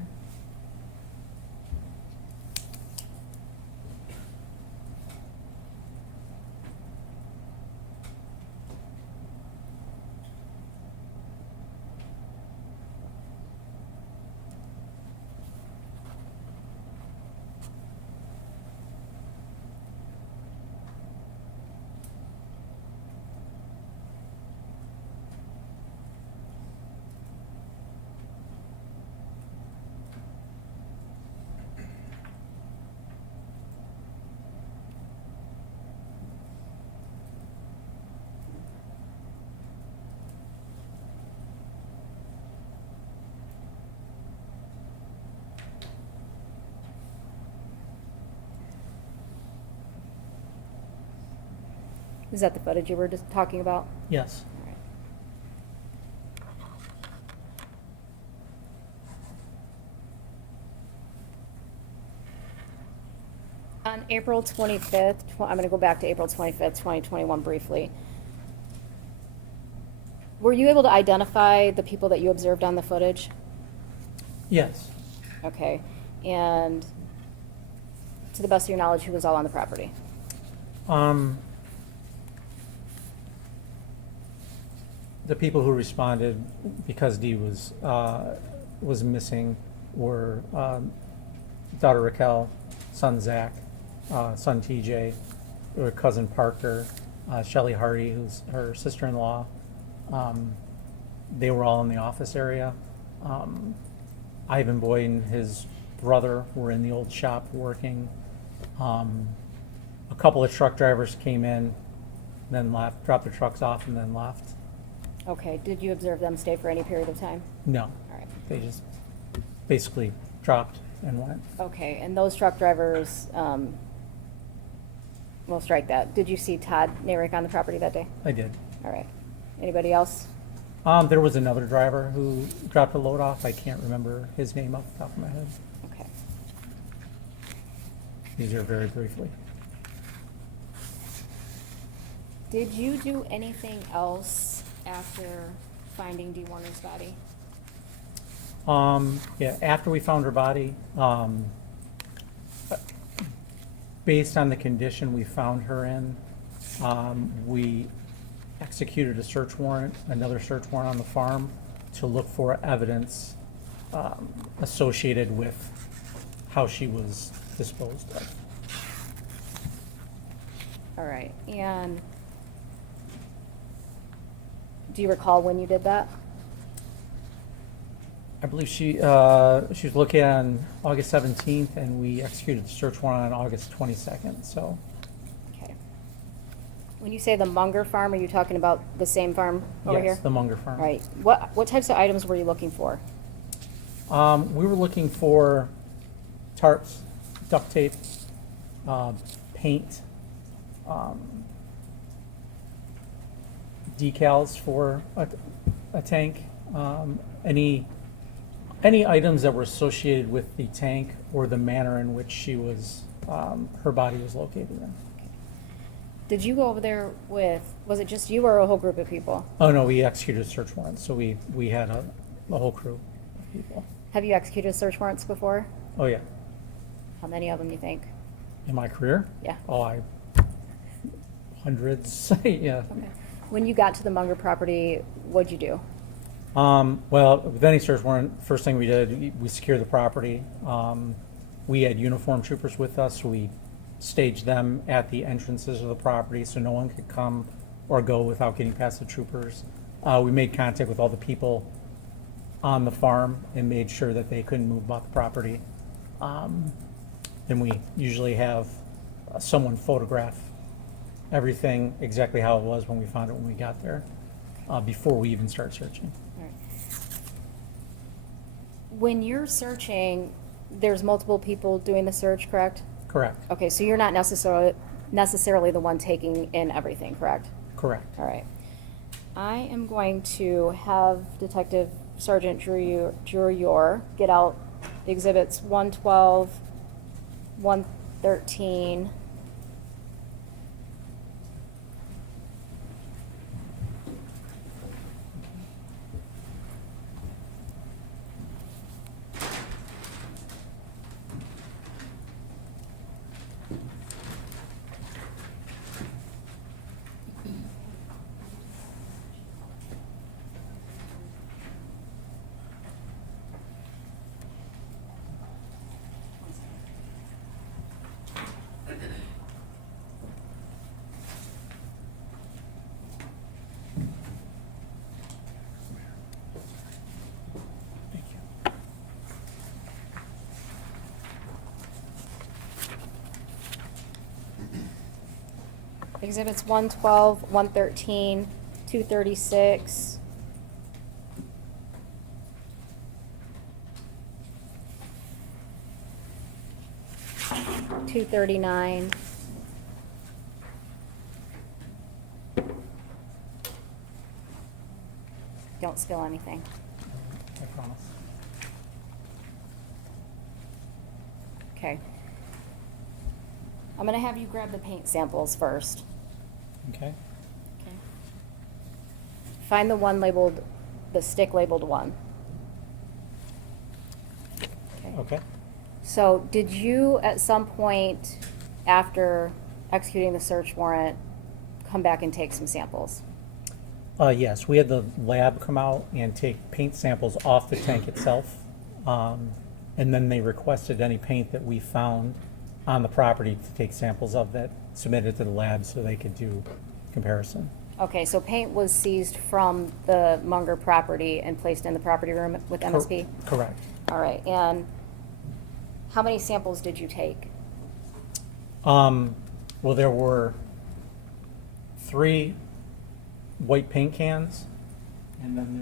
Is that the footage you were just talking about? Yes. All right. On April 25th, I'm going to go back to April 25th, 2021 briefly. Were you able to identify the people that you observed on the footage? Yes. Okay. And to the best of your knowledge, who was all on the property? The people who responded because Dee was missing were daughter Raquel, son Zach, son TJ, or cousin Parker, Shelley Hardy, who's her sister-in-law. They were all in the office area. Ivan Boyd and his brother were in the old shop working. A couple of truck drivers came in, then left, dropped their trucks off, and then left. Okay. Did you observe them stay for any period of time? No, All right. they just basically dropped and went. Okay. And those truck drivers, we'll strike that. Did you see Todd Narick on the property that day? I did. All right. Anybody else? There was another driver who dropped a load off. I can't remember his name off the top of my head. Okay. These are very briefly. Did you do anything else after finding Dee Warner's body? Yeah, after we found her body, based on the condition we found her in, we executed a search warrant, another search warrant on the farm to look for evidence associated with how she was disposed of. All right. And do you recall when you did that? I believe she was located on August 17th, and we executed the search warrant on August 22nd, so. Okay. When you say the Munger farm, are you talking about the same farm over here? Yes, the Munger farm. Right. What types of items were you looking for? We were looking for tarps, duct tape, paint, decals for a tank, any items that were associated with the tank or the manner in which she was, her body was located in. Did you go over there with, was it just you or a whole group of people? Oh, no, we executed a search warrant, so we had a whole crew of people. Have you executed search warrants before? Oh, yeah. How many of them you think? In my career? Yeah. Oh, hundreds, yeah. Okay. When you got to the Munger property, what'd you do? Well, with any search warrant, first thing we did, we secured the property. We had uniformed troopers with us, so we staged them at the entrances of the property so no one could come or go without getting past the troopers. We made contact with all the people on the farm and made sure that they couldn't move about the property. Then we usually have someone photograph everything exactly how it was when we found it when we got there, before we even start searching. All right. When you're searching, there's multiple people doing the search, correct? Correct. Okay, so you're not necessarily the one taking in everything, correct? Correct. All right. I am going to have Detective Sergeant Jurior get out exhibits 112, 113. Thank you. Exhibits 112, 113, 236. $239. Don't spill anything. I promise. Okay. I'm gonna have you grab the paint samples first. Okay. Okay. Find the one labeled, the stick labeled one. Okay. So did you, at some point after executing the search warrant, come back and take some samples? Yes, we had the lab come out and take paint samples off the tank itself. And then they requested any paint that we found on the property to take samples of that, submitted to the lab so they could do comparison. Okay, so paint was seized from the Munger property and placed in the property room with MSP? Correct. All right, and how many samples did you take? Well, there were 3 white paint cans, and then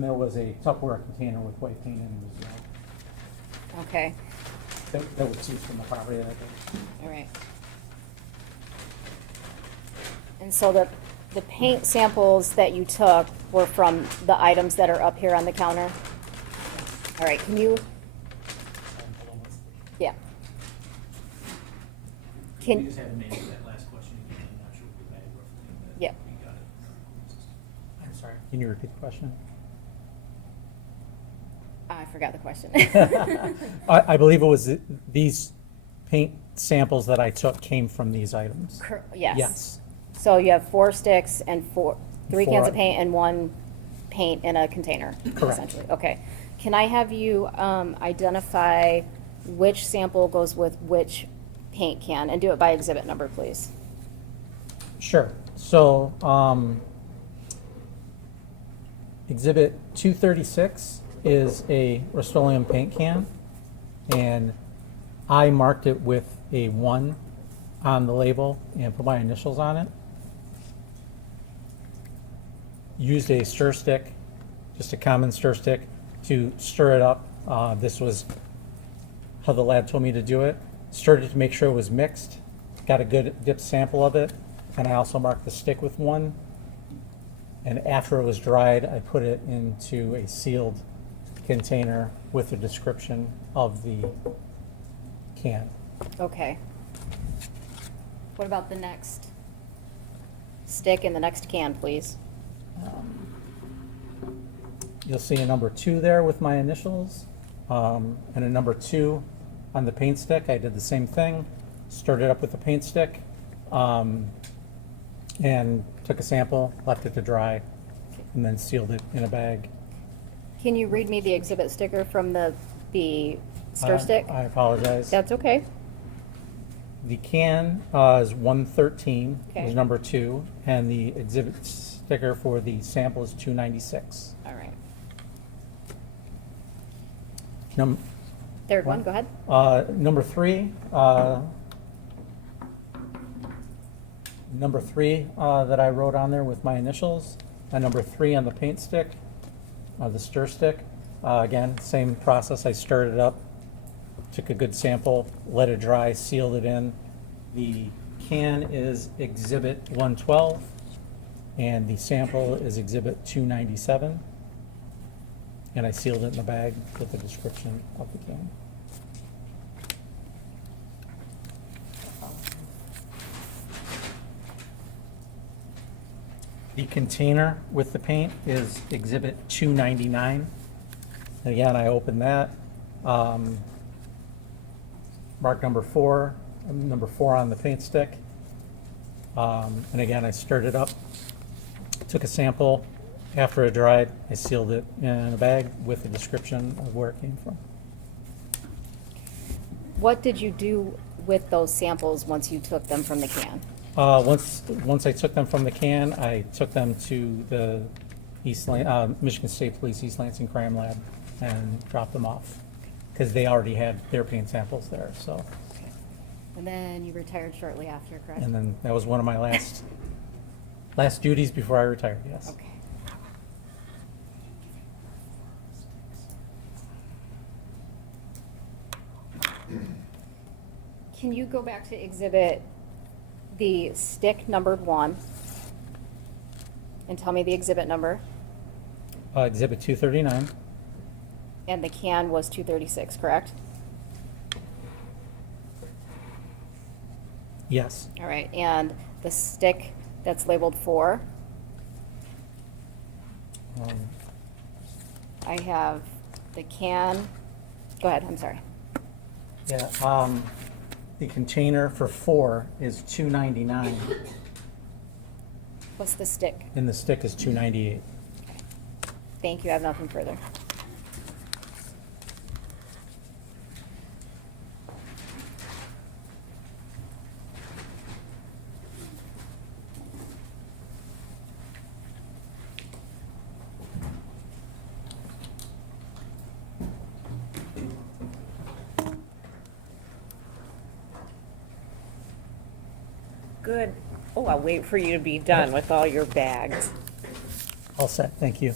there was a Tupperware container with white paint in it as well. Okay, That was seized from the property that day. all right. And so the paint samples that you took were from the items that are up here on the counter? All right, can you, yeah. We Can, just haven't answered that last question again, I'm not sure if we had roughly, but Yeah. we got it. I'm sorry. Can you repeat the question? I forgot the question. I believe it was these paint samples that I took came from these items. Yes. Yes. So you have 4 sticks and 3 cans of Four. paint and 1 paint in a container, Correct. essentially. Okay. Can I have you identify which sample goes with which paint can, and do it by exhibit number, please? Sure. So, exhibit 236 is a Rust-Oleum paint can, and I marked it with a 1 on the label and put my initials on it. Used a stir stick, just a common stir stick, to stir it up. This was how the lab told me to do it. Stirred it to make sure it was mixed. Got a good dip sample of it, and I also marked the stick with 1. And after it was dried, I put it into a sealed container with a description of the can. Okay. What about the next stick and the next can, please? You'll see a number 2 there with my initials, and a number 2 on the paint stick. I did the same thing, stirred it up with the paint stick, and took a sample, left it to dry, and then sealed it in a bag. Can you read me the exhibit sticker from the stir stick? I apologize. That's okay. The can is 113, Okay. is number 2, and the exhibit sticker for the sample is 296. All right. Third one, One. go ahead. Number 3, that I wrote on there with my initials, and number 3 on the paint stick, the stir stick. Again, same process. I stirred it up, took a good sample, let it dry, sealed it in. The can is exhibit 112, and the sample is exhibit 297. And I sealed it in a bag with the description of the can. The container with the paint is exhibit 299. And again, I opened that. Marked number 4 on the paint stick. And again, I stirred it up, took a sample. After it dried, I sealed it in a bag with a description of where it came from. What did you do with those samples once you took them from the can? Once I took them from the can, I took them to the Michigan State Police East Lansing Crime Lab and dropped them off because they already had their paint samples there. So, Okay. And then you retired shortly after, correct? and then that was one of my last duties before I retired. Yes. Okay. Can you go back to exhibit the stick numbered 1 and tell me the exhibit number? Exhibit 239. And the can was 236, correct? Yes. All right, and the stick that's labeled 4, I have the can, go ahead, I'm sorry. Yeah. The container for 4 is 299, What's the stick? and the stick is 298. Thank you, I have nothing further. Good. Oh, I'll wait for you to be done with all your bags. All set. Thank you.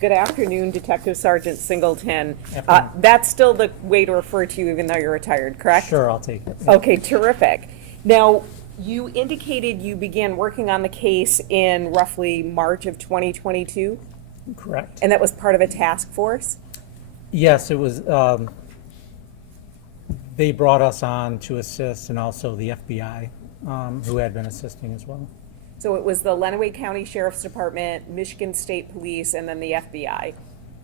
Good afternoon, Detective Sergeant Singleton. Afternoon. That's still the way to refer to you even though you're retired, correct? Sure, I'll take it. Okay, terrific. Now, you indicated you began working on the case in roughly March of 2022, Correct. and that was part of a task force? Yes, it was, they brought us on to assist, and also the FBI, who had been assisting as well. So it was the Lenawee County Sheriff's Department, Michigan State Police, and then the FBI.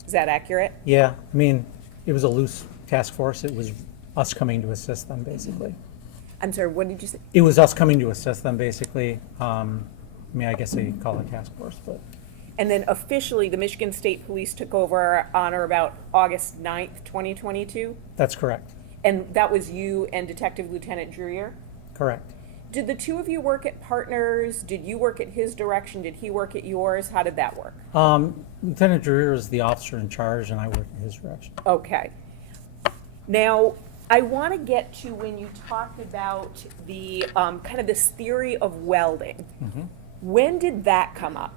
Is that accurate? Yeah, I mean, it was a loose task force. It was us coming to assist them, basically. I'm sorry, what did you say? It was us coming to assist them, basically. I mean, I guess they call it task force, but And then officially, the Michigan State Police took over on or about August 9th, 2022? that's correct. And that was you and Detective Lieutenant Dreyer? Correct. did the two of you work at partners? Did you work at his direction? Did he work at yours? How did that work? Lieutenant Dreer is the officer in charge, and I work in his direction. Okay. Now, I want to get to when you talked about the, kind of this theory of welding. When did that come up?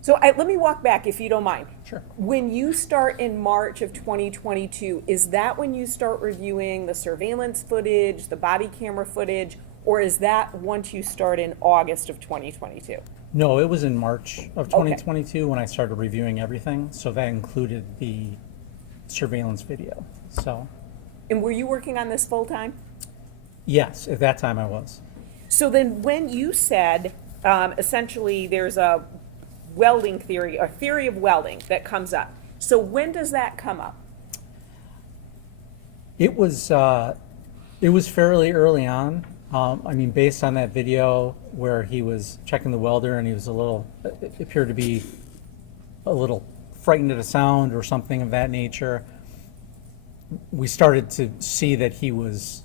So let me walk back, if you don't mind. Sure. When you start in March of 2022, is that when you start reviewing the surveillance footage, the body camera footage, or is that once you start in August of 2022? No, it was in March of 2022 when I started reviewing everything, so that included the surveillance video, so. And were you working on this full-time? Yes, at that time I was. So then when you said, essentially, there's a welding theory, a theory of welding that comes up. So when does that come up? It was fairly early on. I mean, based on that video where he was checking the welder and he was it appeared to be a little frightened at a sound or something of that nature, we started to see that he was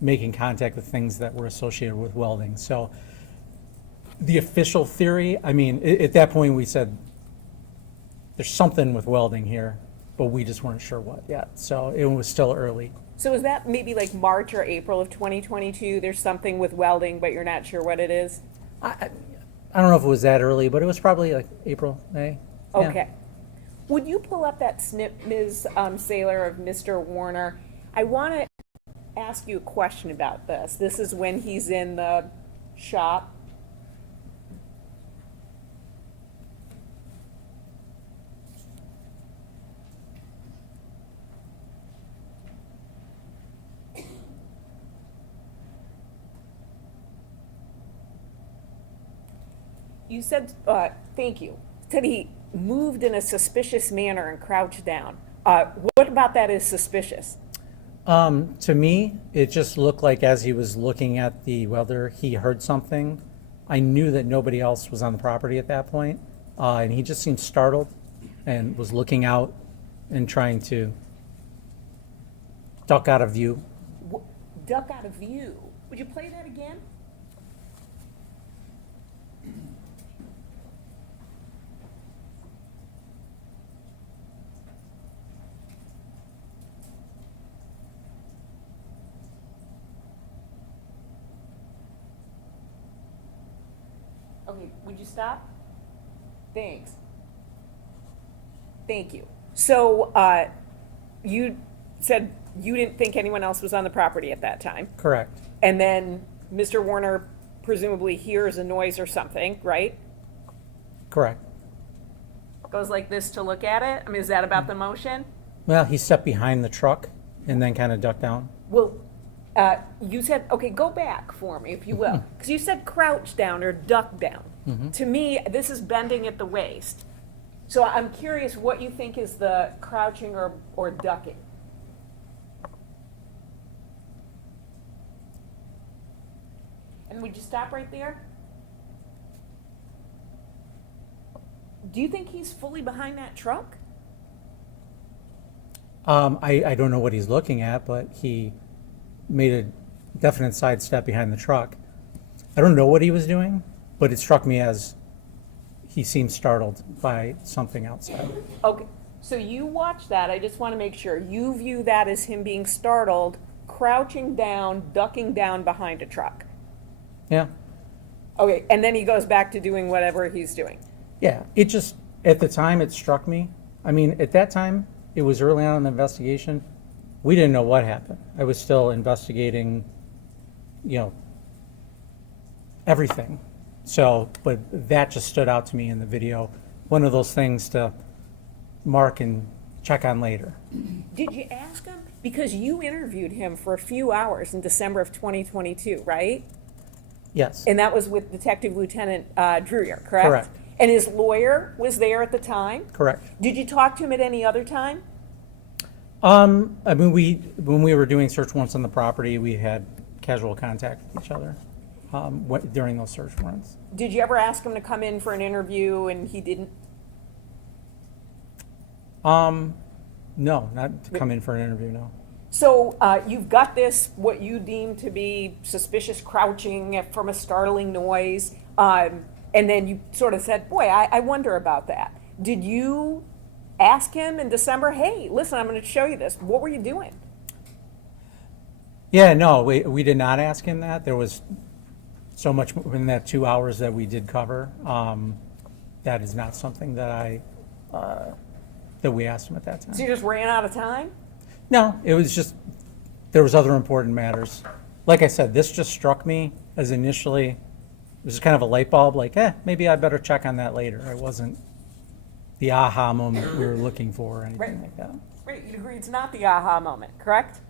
making contact with things that were associated with welding. So the official theory, I mean, at that point we said, there's something with welding here, but we just weren't sure what yet. So it was still early. So is that maybe like March or April of 2022? There's something with welding, but you're not sure what it is? I don't know if it was that early, but it was probably like April, May. Yeah. Okay. Would you pull up that snip, Ms. Saylor, of Mr. Warner? I want to ask you a question about this. This is when he's in the shop. You said, thank you, said he moved in a suspicious manner and crouched down. What about that is suspicious? To me, it just looked like as he was looking at the welder, he heard something. I knew that nobody else was on the property at that point, and he just seemed startled and was looking out and trying to duck out of view. Duck out of view. Would you play that again? Okay, would you stop? Thanks. Thank you. So, you said you didn't think anyone else was on the property at that time? Correct. And then Mr. Warner presumably hears a noise or something, right? Correct. Goes like this to look at it? I mean, is that about the motion? Well, he stepped behind the truck and then kind of ducked down. Well, you said, okay, go back for me, if you will. Because you said crouch down or duck down. To me, this is bending at the waist. So I'm curious what you think is the crouching or ducking. And would you stop right there? Do you think he's fully behind that truck? I don't know what he's looking at, but he made a definite sidestep behind the truck. I don't know what he was doing, but it struck me as he seemed startled by something outside. Okay, so you watch that. I just want to make sure. You view that as him being startled, crouching down, ducking down behind a truck. Yeah. Okay, and then he goes back to doing whatever he's doing. Yeah, it just, at the time, it struck me. I mean, at that time, it was early on in the investigation. We didn't know what happened. I was still investigating, everything. So, but that just stood out to me in the video. One of those things to mark and check on later. Did you ask him? Because you interviewed him for a few hours in December of 2022, right? Yes. And that was with Detective Lieutenant Dreyer, correct? Correct. And his lawyer was there at the time? Correct. Did you talk to him at any other time? I mean, when we were doing search warrants on the property, we had casual contact with each other during those search warrants. Did you ever ask him to come in for an interview and he didn't? No, not to come in for an interview, no. So you've got this, what you deem to be suspicious crouching from a startling noise, and then you sort of said, boy, I wonder about that. Did you ask him in December, hey, listen, I'm going to show you this. What were you doing? Yeah, no, we did not ask him that. There was so much in that 2 hours that we did cover. That is not something that that we asked him at that time. So you just ran out of time? No, it was just, there was other important matters. Like I said, this just struck me as initially, it was kind of a light bulb, like, maybe I better check on that later. It wasn't the aha moment we were looking for or anything Right. like that. Right, you agree it's not the aha moment, correct?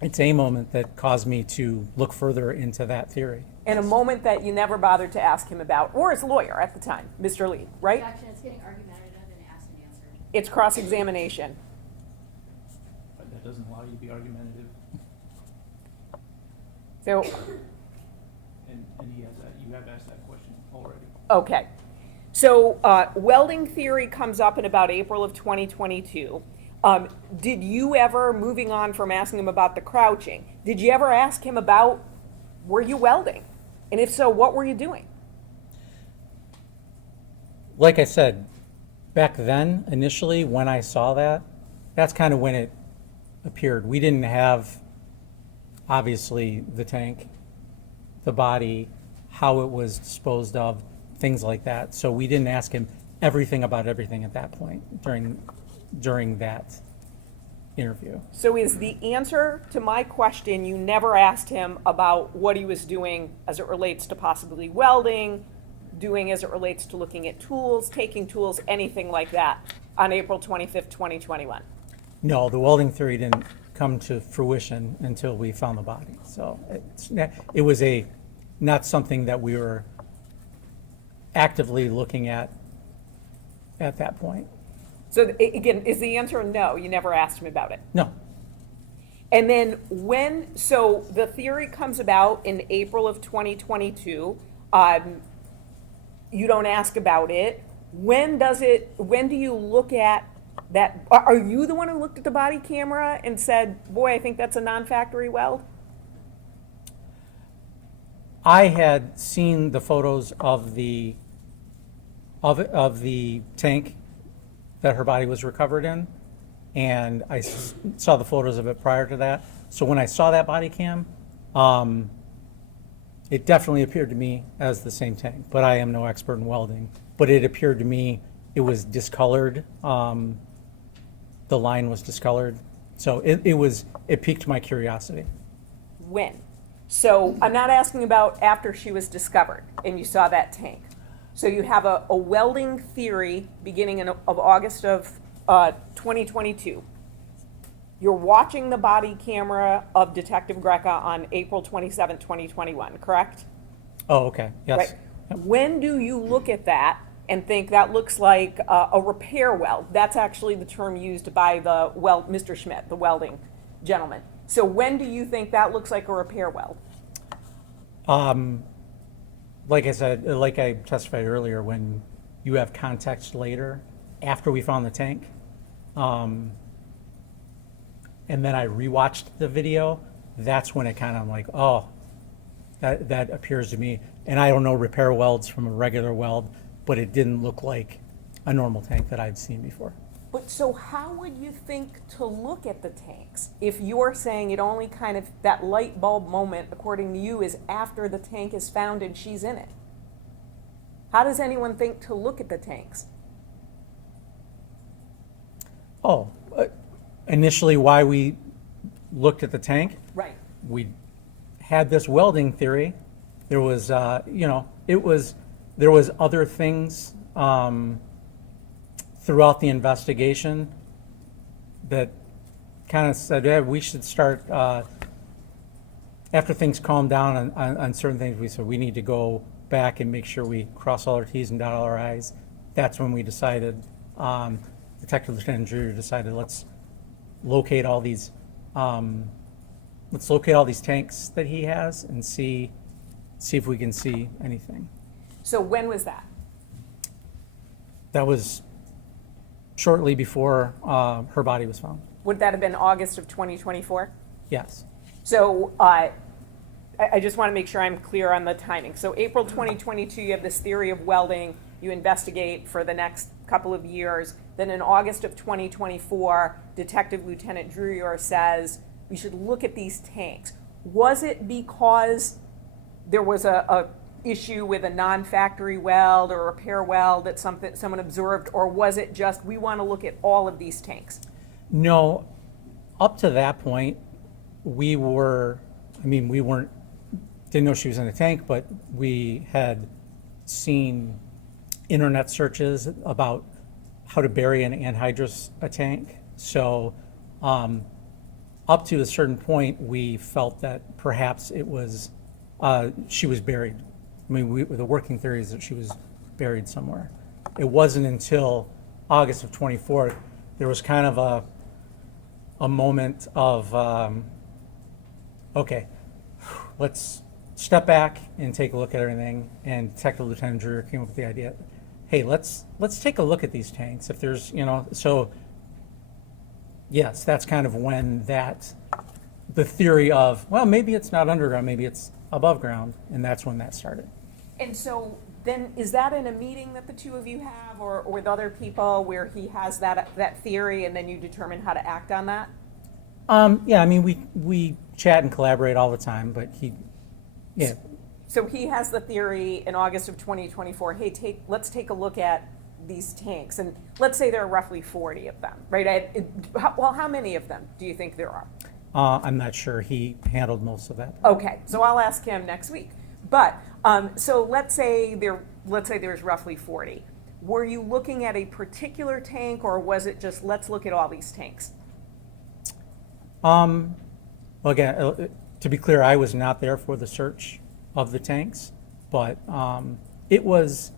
It's a moment that caused me to look further into that theory. And a moment that you never bothered to ask him about, or his lawyer at the time, Mr. Lee, right? Objection, it's getting argumentative and asked and answered. It's cross-examination. But that doesn't allow you to be argumentative, So, and he has that, you have asked that question already. okay. So, welding theory comes up in about April of 2022. Did you ever, moving on from asking him about the crouching, did you ever ask him about, were you welding? And if so, what were you doing? Like I said, back then, initially, when I saw that, that's kind of when it appeared. We didn't have, obviously, the tank, the body, how it was disposed of, things like that. So we didn't ask him everything about everything at that point during that interview. So is the answer to my question, you never asked him about what he was doing as it relates to possibly welding, doing as it relates to looking at tools, taking tools, anything like that on April 25th, 2021? No, the welding theory didn't come to fruition until we found the body. So it was not something that we were actively looking at that point. So again, is the answer no? You never asked him about it? No. And then so the theory comes about in April of 2022. You don't ask about it. When do you look at that? Are you the one who looked at the body camera and said, boy, I think that's a non-factory weld? I had seen the photos of the tank that her body was recovered in, and I saw the photos of it prior to that. So when I saw that body cam, it definitely appeared to me as the same tank, but I am no expert in welding. But it appeared to me it was discolored. The line was discolored. So it piqued my curiosity. When? So I'm not asking about after she was discovered and you saw that tank. So you have a welding theory beginning of August of 2022. You're watching the body camera of Detective Greca on April 27, 2021, correct? Oh, okay, yes. Right. When do you look at that and think that looks like a repair weld? That's actually the term used by Mr. Schmidt, the welding gentleman. So when do you think that looks like a repair weld? Like I said, like I testified earlier, when you have context later, after we found the tank, and then I rewatched the video, that's when it kind of like, oh, that appears to me. And I don't know repair welds from a regular weld, but it didn't look like a normal tank that I'd seen before. But so how would you think to look at the tanks if you're saying it only kind of, that light bulb moment, according to you, is after the tank is found and she's in it? How does anyone think to look at the tanks? Oh, initially why we looked at the tank, Right. we had this welding theory. There was, there was other things throughout the investigation that kind of said, yeah, we should start, after things calmed down on certain things, we said we need to go back and make sure we cross all our T's and dot all our I's. That's when we decided, Detective Lieutenant Drew decided, let's locate all these tanks that he has and see if we can see anything. So when was that? That was shortly before her body was found. Would that have been August of 2024? Yes. So I just want to make sure I'm clear on the timing. So April 2022, you have this theory of welding, you investigate for the next couple of years. Then in August of 2024, Detective Lieutenant Drewer says, we should look at these tanks. Was it because there was a issue with a non-factory weld or a repair weld that someone observed, or was it just, we want to look at all of these tanks? No, up to that point, we weren't, didn't know she was in a tank, but we had seen internet searches about how to bury and anhydrous a tank. So up to a certain point, we felt that perhaps it was, she was buried. The working theory is that she was buried somewhere. It wasn't until August of 24, there was kind of a moment of, okay, let's step back and take a look at everything. And Detective Lieutenant Drewer came up with the idea, hey, let's take a look at these tanks. If there's, so yes, that's kind of when the theory of, well, maybe it's not underground, maybe it's above ground, and that's when that started. And so then, is that in a meeting that the two of you have, or with other people, where he has that theory, and then you determine how to act on that? Yeah, we chat and collaborate all the time, but yeah. So he has the theory in August of 2024, hey, let's take a look at these tanks, and let's say there are roughly 40 of them, right? How many of them do you think there are? I'm not sure. He handled most of that. Okay, so I'll ask him next week. But, so let's say there's roughly 40. Were you looking at a particular tank, or was it just, let's look at all these tanks? Well, again, to be clear, I was not there for the search of the tanks, but it was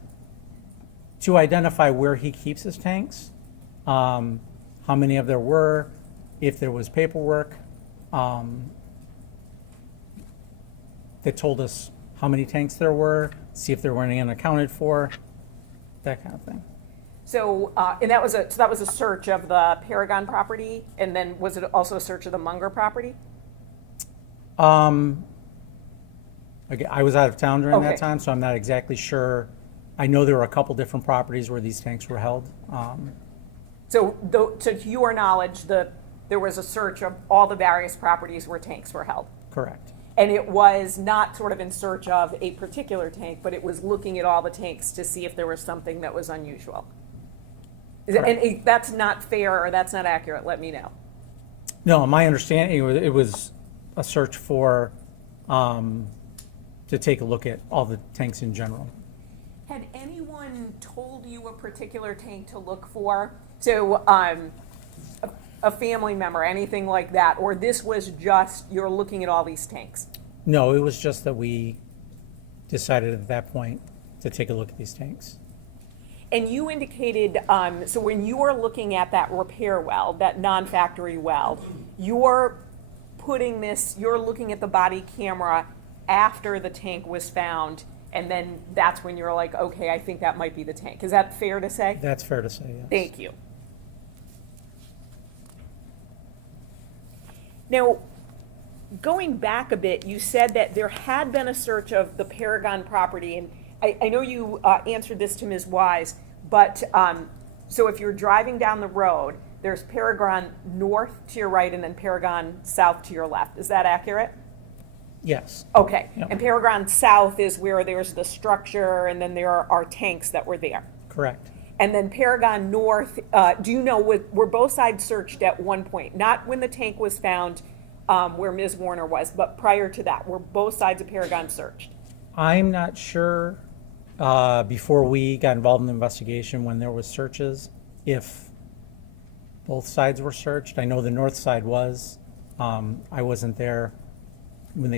to identify where he keeps his tanks, how many of there were, if there was paperwork that told us how many tanks there were, see if there were any unaccounted for, that kind of thing. So, and that was a search of the Paragon property, and then was it also a search of the Munger property? Again, I was out of town during Okay. that time, so I'm not exactly sure. I know there were a couple different properties where these tanks were held. So, to your knowledge, there was a search of all the various properties where tanks were held. Correct. And it was not sort of in search of a particular tank, but it was looking at all the tanks to see if there was something that was unusual. And if that's not fair or that's not accurate, let me know. No, my understanding, it was a search for, to take a look at all the tanks in general. Had anyone told you a particular tank to look for? So, a family member, anything like that, or this was just, you're looking at all these tanks? No, it was just that we decided at that point to take a look at these tanks. And you indicated, so when you are looking at that repair weld, that non-factory weld, you're looking at the body camera after the tank was found, and then that's when you're like, okay, I think that might be the tank. Is that fair to say? That's fair to say, yes. Thank you. Now, going back a bit, you said that there had been a search of the Paragon property, and I know you answered this to Ms. Wise, but so if you're driving down the road, there's Paragon north to your right and then Paragon south to your left. Is that accurate? Yes. Okay. Yep. And Paragon south is where there's the structure and then there are tanks that were there. Correct. And then Paragon north, do you know, were both sides searched at one point? Not when the tank was found where Ms. Warner was, but prior to that, were both sides of Paragon searched? I'm not sure, before we got involved in the investigation, when there was searches, if both sides were searched. I know the north side was. I wasn't there when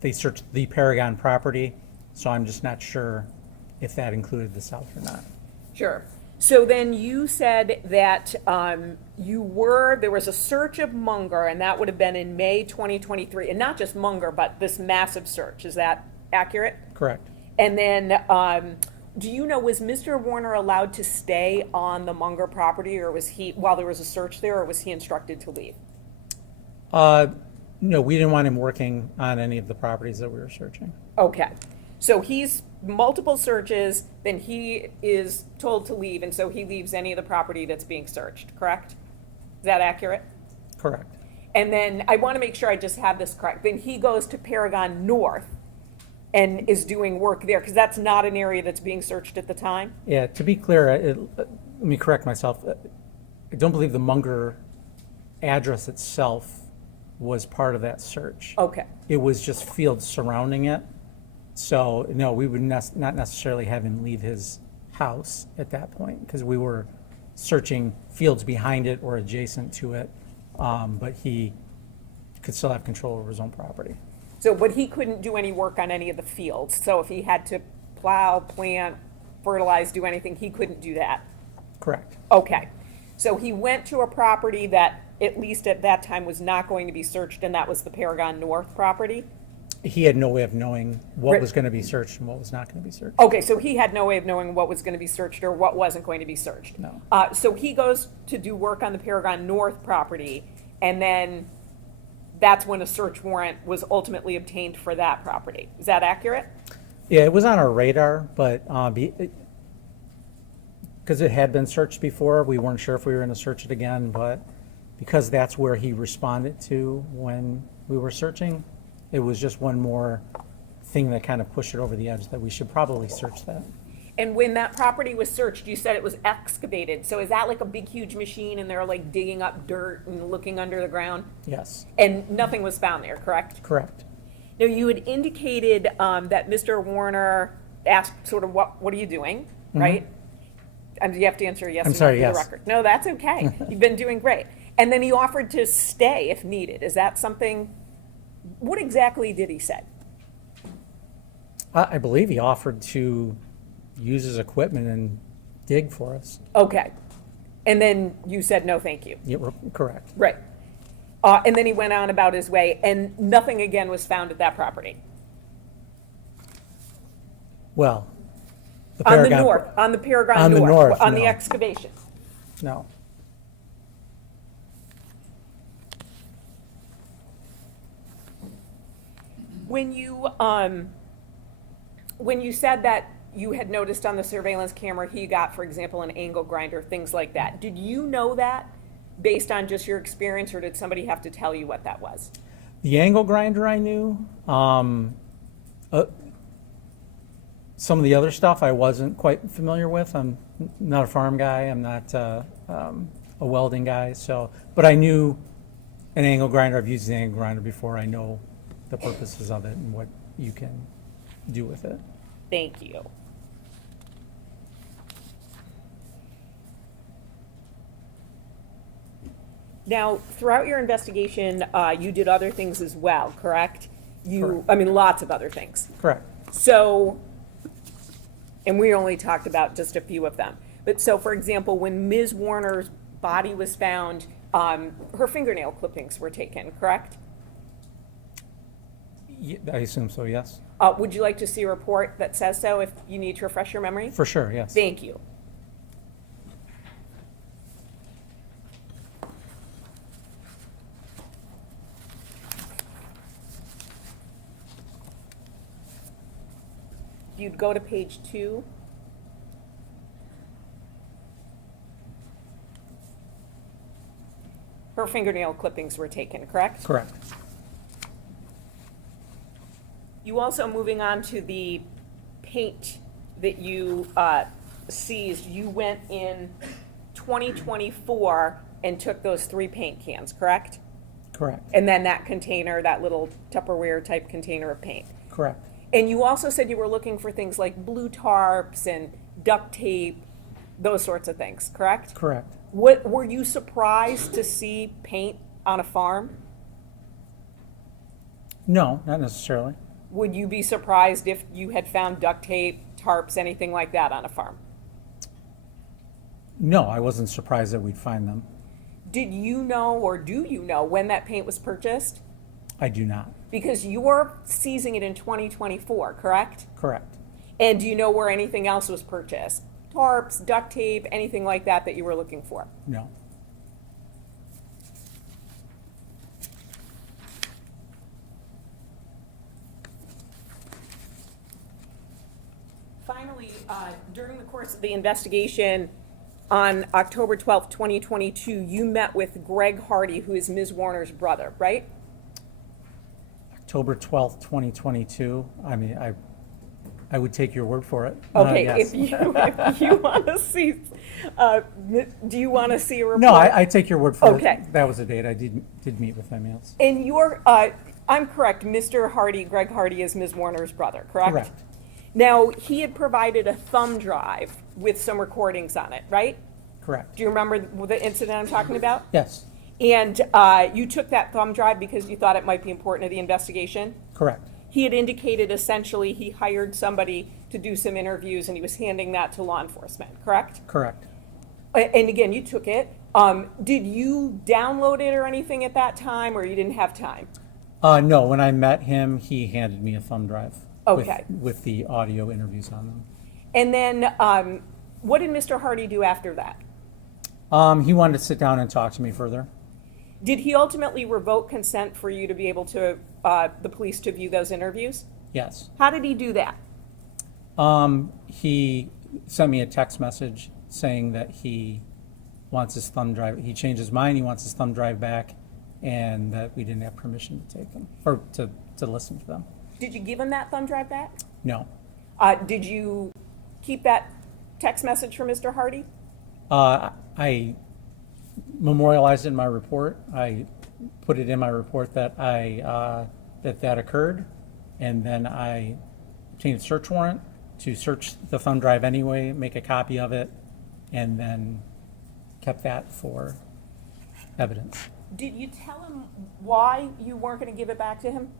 they searched the Paragon property, so I'm just not sure if that included the south or not. Sure. So then you said that there was a search of Munger, and that would have been in May 2023, and not just Munger, but this massive search. Is that accurate? Correct. And then do you know, was Mr. Warner allowed to stay on the Munger property, or was he, while there was a search there, or was he instructed to leave? No, we didn't want him working on any of the properties that we were searching. Okay, so he's multiple searches, then he is told to leave, and so he leaves any of the property that's being searched, correct? Is that accurate? Correct. And then, I want to make sure I just have this correct, then he goes to Paragon North and is doing work there, because that's not an area that's being searched at the time? Yeah, to be clear, let me correct myself. I don't believe the Munger address itself was part of that search. Okay, It was just fields surrounding it. So, no, we would not necessarily have him leave his house at that point, because we were searching fields behind it or adjacent to it, but he could still have control over his own property. so, but he couldn't do any work on any of the fields, so if he had to plow, plant, fertilize, do anything, he couldn't do that? Correct. Okay, so he went to a property that, at least at that time, was not going to be searched, and that was the Paragon North property? He had no way of knowing what Right. was going to be searched and what was not going to be searched. Okay, so he had no way of knowing what was going to be searched or what wasn't going to be searched? No. So he goes to do work on the Paragon North property, and then that's when a search warrant was ultimately obtained for that property. Is that accurate? Yeah, it was on our radar, but because it had been searched before, we weren't sure if we were going to search it again, but because that's where he responded to when we were searching, it was just one more thing that kind of pushed it over the edge that we should probably search that. And when that property was searched, you said it was excavated. So is that like a big, huge machine and they're like digging up dirt and looking under the ground? Yes, And nothing was found there, correct? correct. Now, you had indicated that Mr. Warner asked sort of, what are you doing, right? You have to answer yes or I'm no sorry, for yes. the record. No, that's okay. You've been doing great. And then he offered to stay if needed. Is that something, what exactly did he say? I believe he offered to use his equipment and dig for us. Okay. And then you said, no, thank you. Yeah, correct. Right. And then he went on about his way, and nothing again was found at that property. Well, the On the Paragon. north, on the Paragon On the north, on the no. excavation. No. When you said that you had noticed on the surveillance camera he got, for example, an angle grinder, things like that, did you know that based on just your experience, or did somebody have to tell you what that was? The angle grinder I knew. Some of the other stuff I wasn't quite familiar with. I'm not a farm guy. I'm not a welding guy. So, but I knew an angle grinder. I've used the angle grinder before. I know the purposes of it and what you can do with it. Thank you. Now, throughout your investigation, you did other things as well, correct? Correct. I mean, lots of other things. Correct. So, and we only talked about just a few of them. But so, for example, when Ms. Warner's body was found, her fingernail clippings were taken, correct? I assume so, yes. Would you like to see a report that says so if you need to refresh your memory? For sure, yes. Thank you. If you'd go to page 2. Her fingernail clippings were taken, correct? Correct. You also, moving on to the paint that you seized, you went in 2024 and took those 3 paint cans, correct? Correct. And then that container, that little Tupperware type container of paint. Correct. And you also said you were looking for things like blue tarps and duct tape, those sorts of things, correct? Correct. What, were you surprised to see paint on a farm? No, not necessarily. Would you be surprised if you had found duct tape, tarps, anything like that on a farm? No, I wasn't surprised that we'd find them. Did you know, or do you know, when that paint was purchased? I do not. Because you were seizing it in 2024, correct? Correct. And do you know where anything else was purchased? Tarps, duct tape, anything like that that you were looking for? No. Finally, during the course of the investigation on October 12th, 2022, you met with Greg Hardy, who is Ms. Warner's brother, right? October 12th, 2022. I mean, I would take your word for it. Okay, Yes. if you want to see, do you want to see a report? No, I take your word for it. Okay. That was a date. I did meet with him, yes. And I'm correct, Mr. Hardy, Greg Hardy is Ms. Warner's brother, correct? Correct. Now, he had provided a thumb drive with some recordings on it, right? Correct. Do you remember the incident I'm talking about? Yes, And you took that thumb drive because you thought it might be important to the investigation? correct. He had indicated essentially he hired somebody to do some interviews and he was handing that to law enforcement, correct? Correct. And again, you took it. Did you download it or anything at that time, or you didn't have time? No, when I met him, he handed me a thumb drive. Okay. With the audio interviews on them. And then what did Mr. Hardy do after that? He wanted to sit down and talk to me further. Did he ultimately revoke consent for you to be able to, the police to view those interviews? Yes. How did he do that? He sent me a text message saying that he wants his thumb drive. He changed his mind. He wants his thumb drive back, and that we didn't have permission to take them or to listen to them. Did you give him that thumb drive back? No. Did you keep that text message from Mr. Hardy? I memorialized it in my report. I put it in my report that that occurred, and then I obtained a search warrant to search the thumb drive anyway, make a copy of it, and then kept that for evidence. Did you tell him why you weren't going to give it back to him?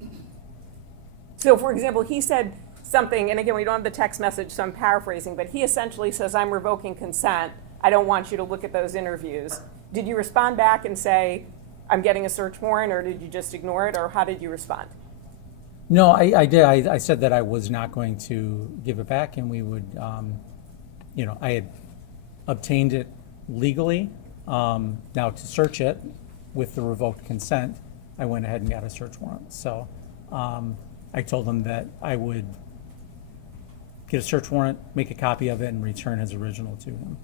So, for example, he said something, and again, we don't have the text message, so I'm paraphrasing, but he essentially says, I'm revoking consent. I don't want you to look at those interviews. Did you respond back and say, I'm getting a search warrant, or did you just ignore it, or how did you respond? No, I did. I said that I was not going to give it back, and we would, I had obtained it legally. Now to search it with the revoked consent, I went ahead and got a search warrant. So I told them that I would get a search warrant, make a copy of it, and return his original to him.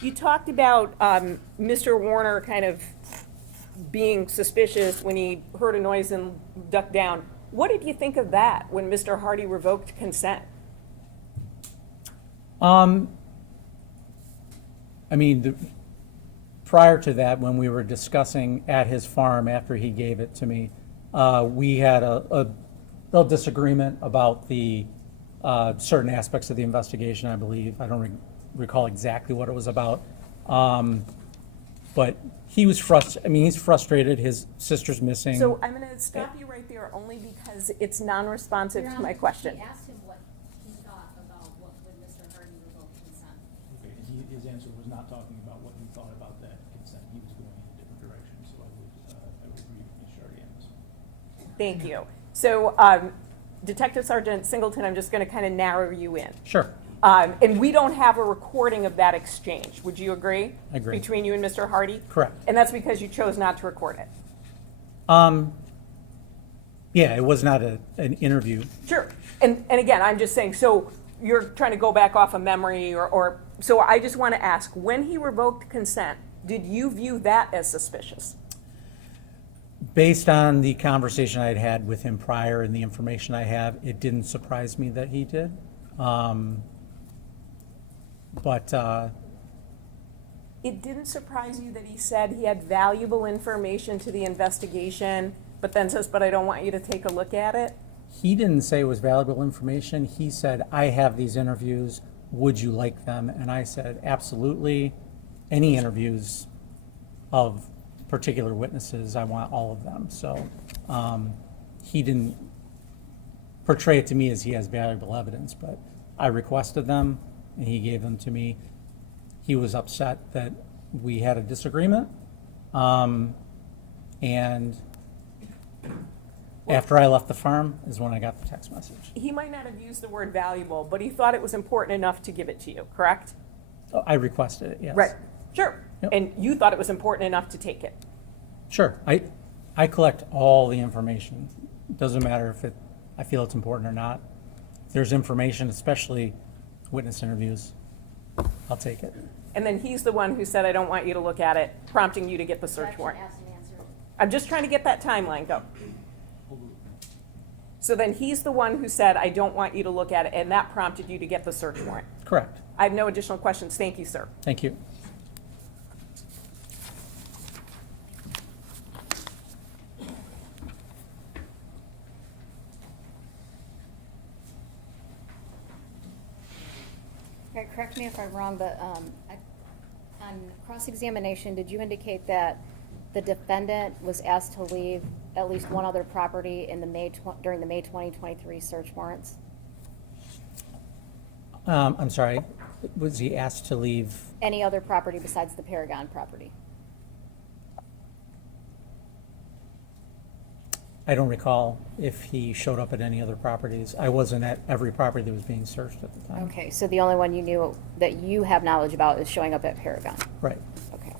You talked about Mr. Warner kind of being suspicious when he heard a noise and ducked down. What did you think of that when Mr. Hardy revoked consent? Prior to that, when we were discussing at his farm after he gave it to me, we had a little disagreement about the certain aspects of the investigation, I believe. I don't recall exactly what it was about. But he was frustrated. He's frustrated. His sister's missing. So I'm going to stop you right there only because it's non-responsive Your to Honor, my question. She asked him what he thought about what when Mr. Hardy revoked consent. Okay, and his answer was not talking about what he thought about that consent. He was going in a different direction, so I would agree with Ms. Shardy on this. Thank you. So Detective Sergeant Singleton, I'm just going to kind of narrow you in. Sure. And we don't have a recording of that exchange. Would you agree? I agree. Between you and Mr. Hardy? Correct. And that's because you chose not to record it? Yeah, it was not an interview. Sure. And again, I'm just saying, so you're trying to go back off of memory or so I just want to ask, when he revoked consent, did you view that as suspicious? Based on the conversation I had had with him prior and the information I have, it didn't surprise me that he did. It didn't surprise you that he said he had valuable information to the investigation, but then says, but I don't want you to take a look at it? He didn't say it was valuable information. He said, I have these interviews. Would you like them? And I said, absolutely. Any interviews of particular witnesses, I want all of them. So he didn't portray it to me as he has valuable evidence, but I requested them and he gave them to me. He was upset that we had a disagreement. And After I left the farm is when I got the text message. He might not have used the word valuable, but he thought it was important enough to give it to you, correct? Oh, I requested it, yes. Right, sure. Yep. And you thought it was important enough to take it. Sure. I collect all the information. Doesn't matter if I feel it's important or not. If there's information, especially witness interviews, I'll take it. And then he's the one who said, I don't want you to look at it, prompting you to get the search warrant. Asked and answered. I'm just trying to get that timeline go. So then he's the one who said, I don't want you to look at it, and that prompted you to get the search warrant. Correct. I have no additional questions. Thank you, sir. Thank you. All right, correct me if I'm wrong, but on cross-examination, did you indicate that the defendant was asked to leave at least one other property in the during the May 2023 search warrants? I'm sorry, was he asked to leave? Any other property besides the Paragon property? I don't recall if he showed up at any other properties. I wasn't at every property that was being searched at the time. Okay, so the only one you knew that you have knowledge about is showing up at Paragon? Right. Okay.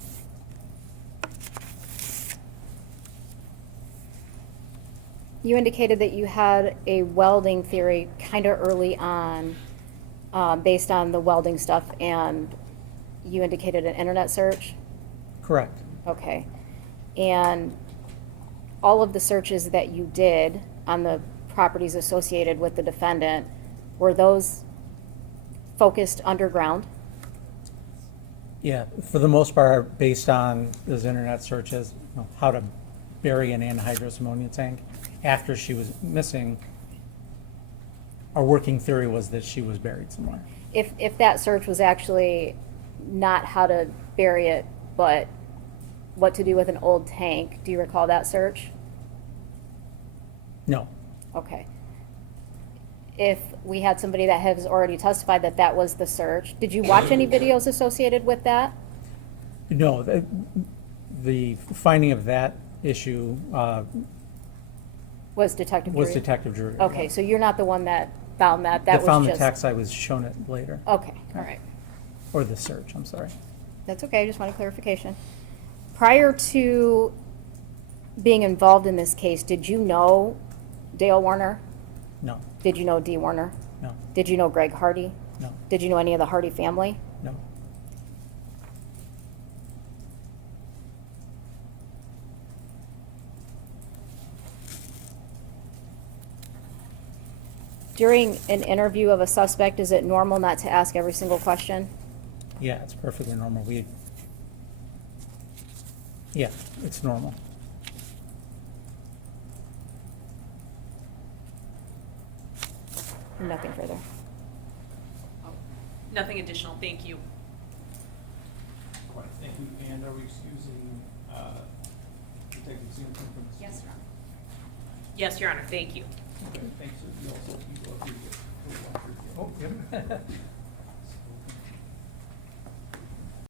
You indicated that you had a welding theory kind of early on, based on the welding stuff, and you indicated an internet search? Correct. Okay. And all of the searches that you did on the properties associated with the defendant, were those focused underground? Yeah, for the most part, based on those internet searches, how to bury an anhydrous ammonia tank. After she was missing, our working theory was that she was buried somewhere. If that search was actually not how to bury it, but what to do with an old tank, do you recall that search? No, Okay. If we had somebody that has already testified that that was the search, did you watch any videos associated with that? no, the finding of that issue Was Detective Drury? was Detective Drury. Okay, so you're not the one that found that, that That was found the just- text, I was shown it later, Okay, all right. or the search, I'm sorry. That's okay, I just wanted clarification. Prior to being involved in this case, did you know Dale Warner? No, Did you know Dee Warner? no, Did you know Greg Hardy? no, Did you know any of the Hardy family? no. During an interview of a suspect, is it normal not to ask every single question? Yeah, it's perfectly normal. Yeah, it's normal. Nothing further. Nothing additional. Thank you. All right, thank you. And are we excusing, Detective Singleton from this? Yes, Your Honor. Yes, Your Honor. Thank you. Okay, thanks. You also, you go up here. Oh, yep.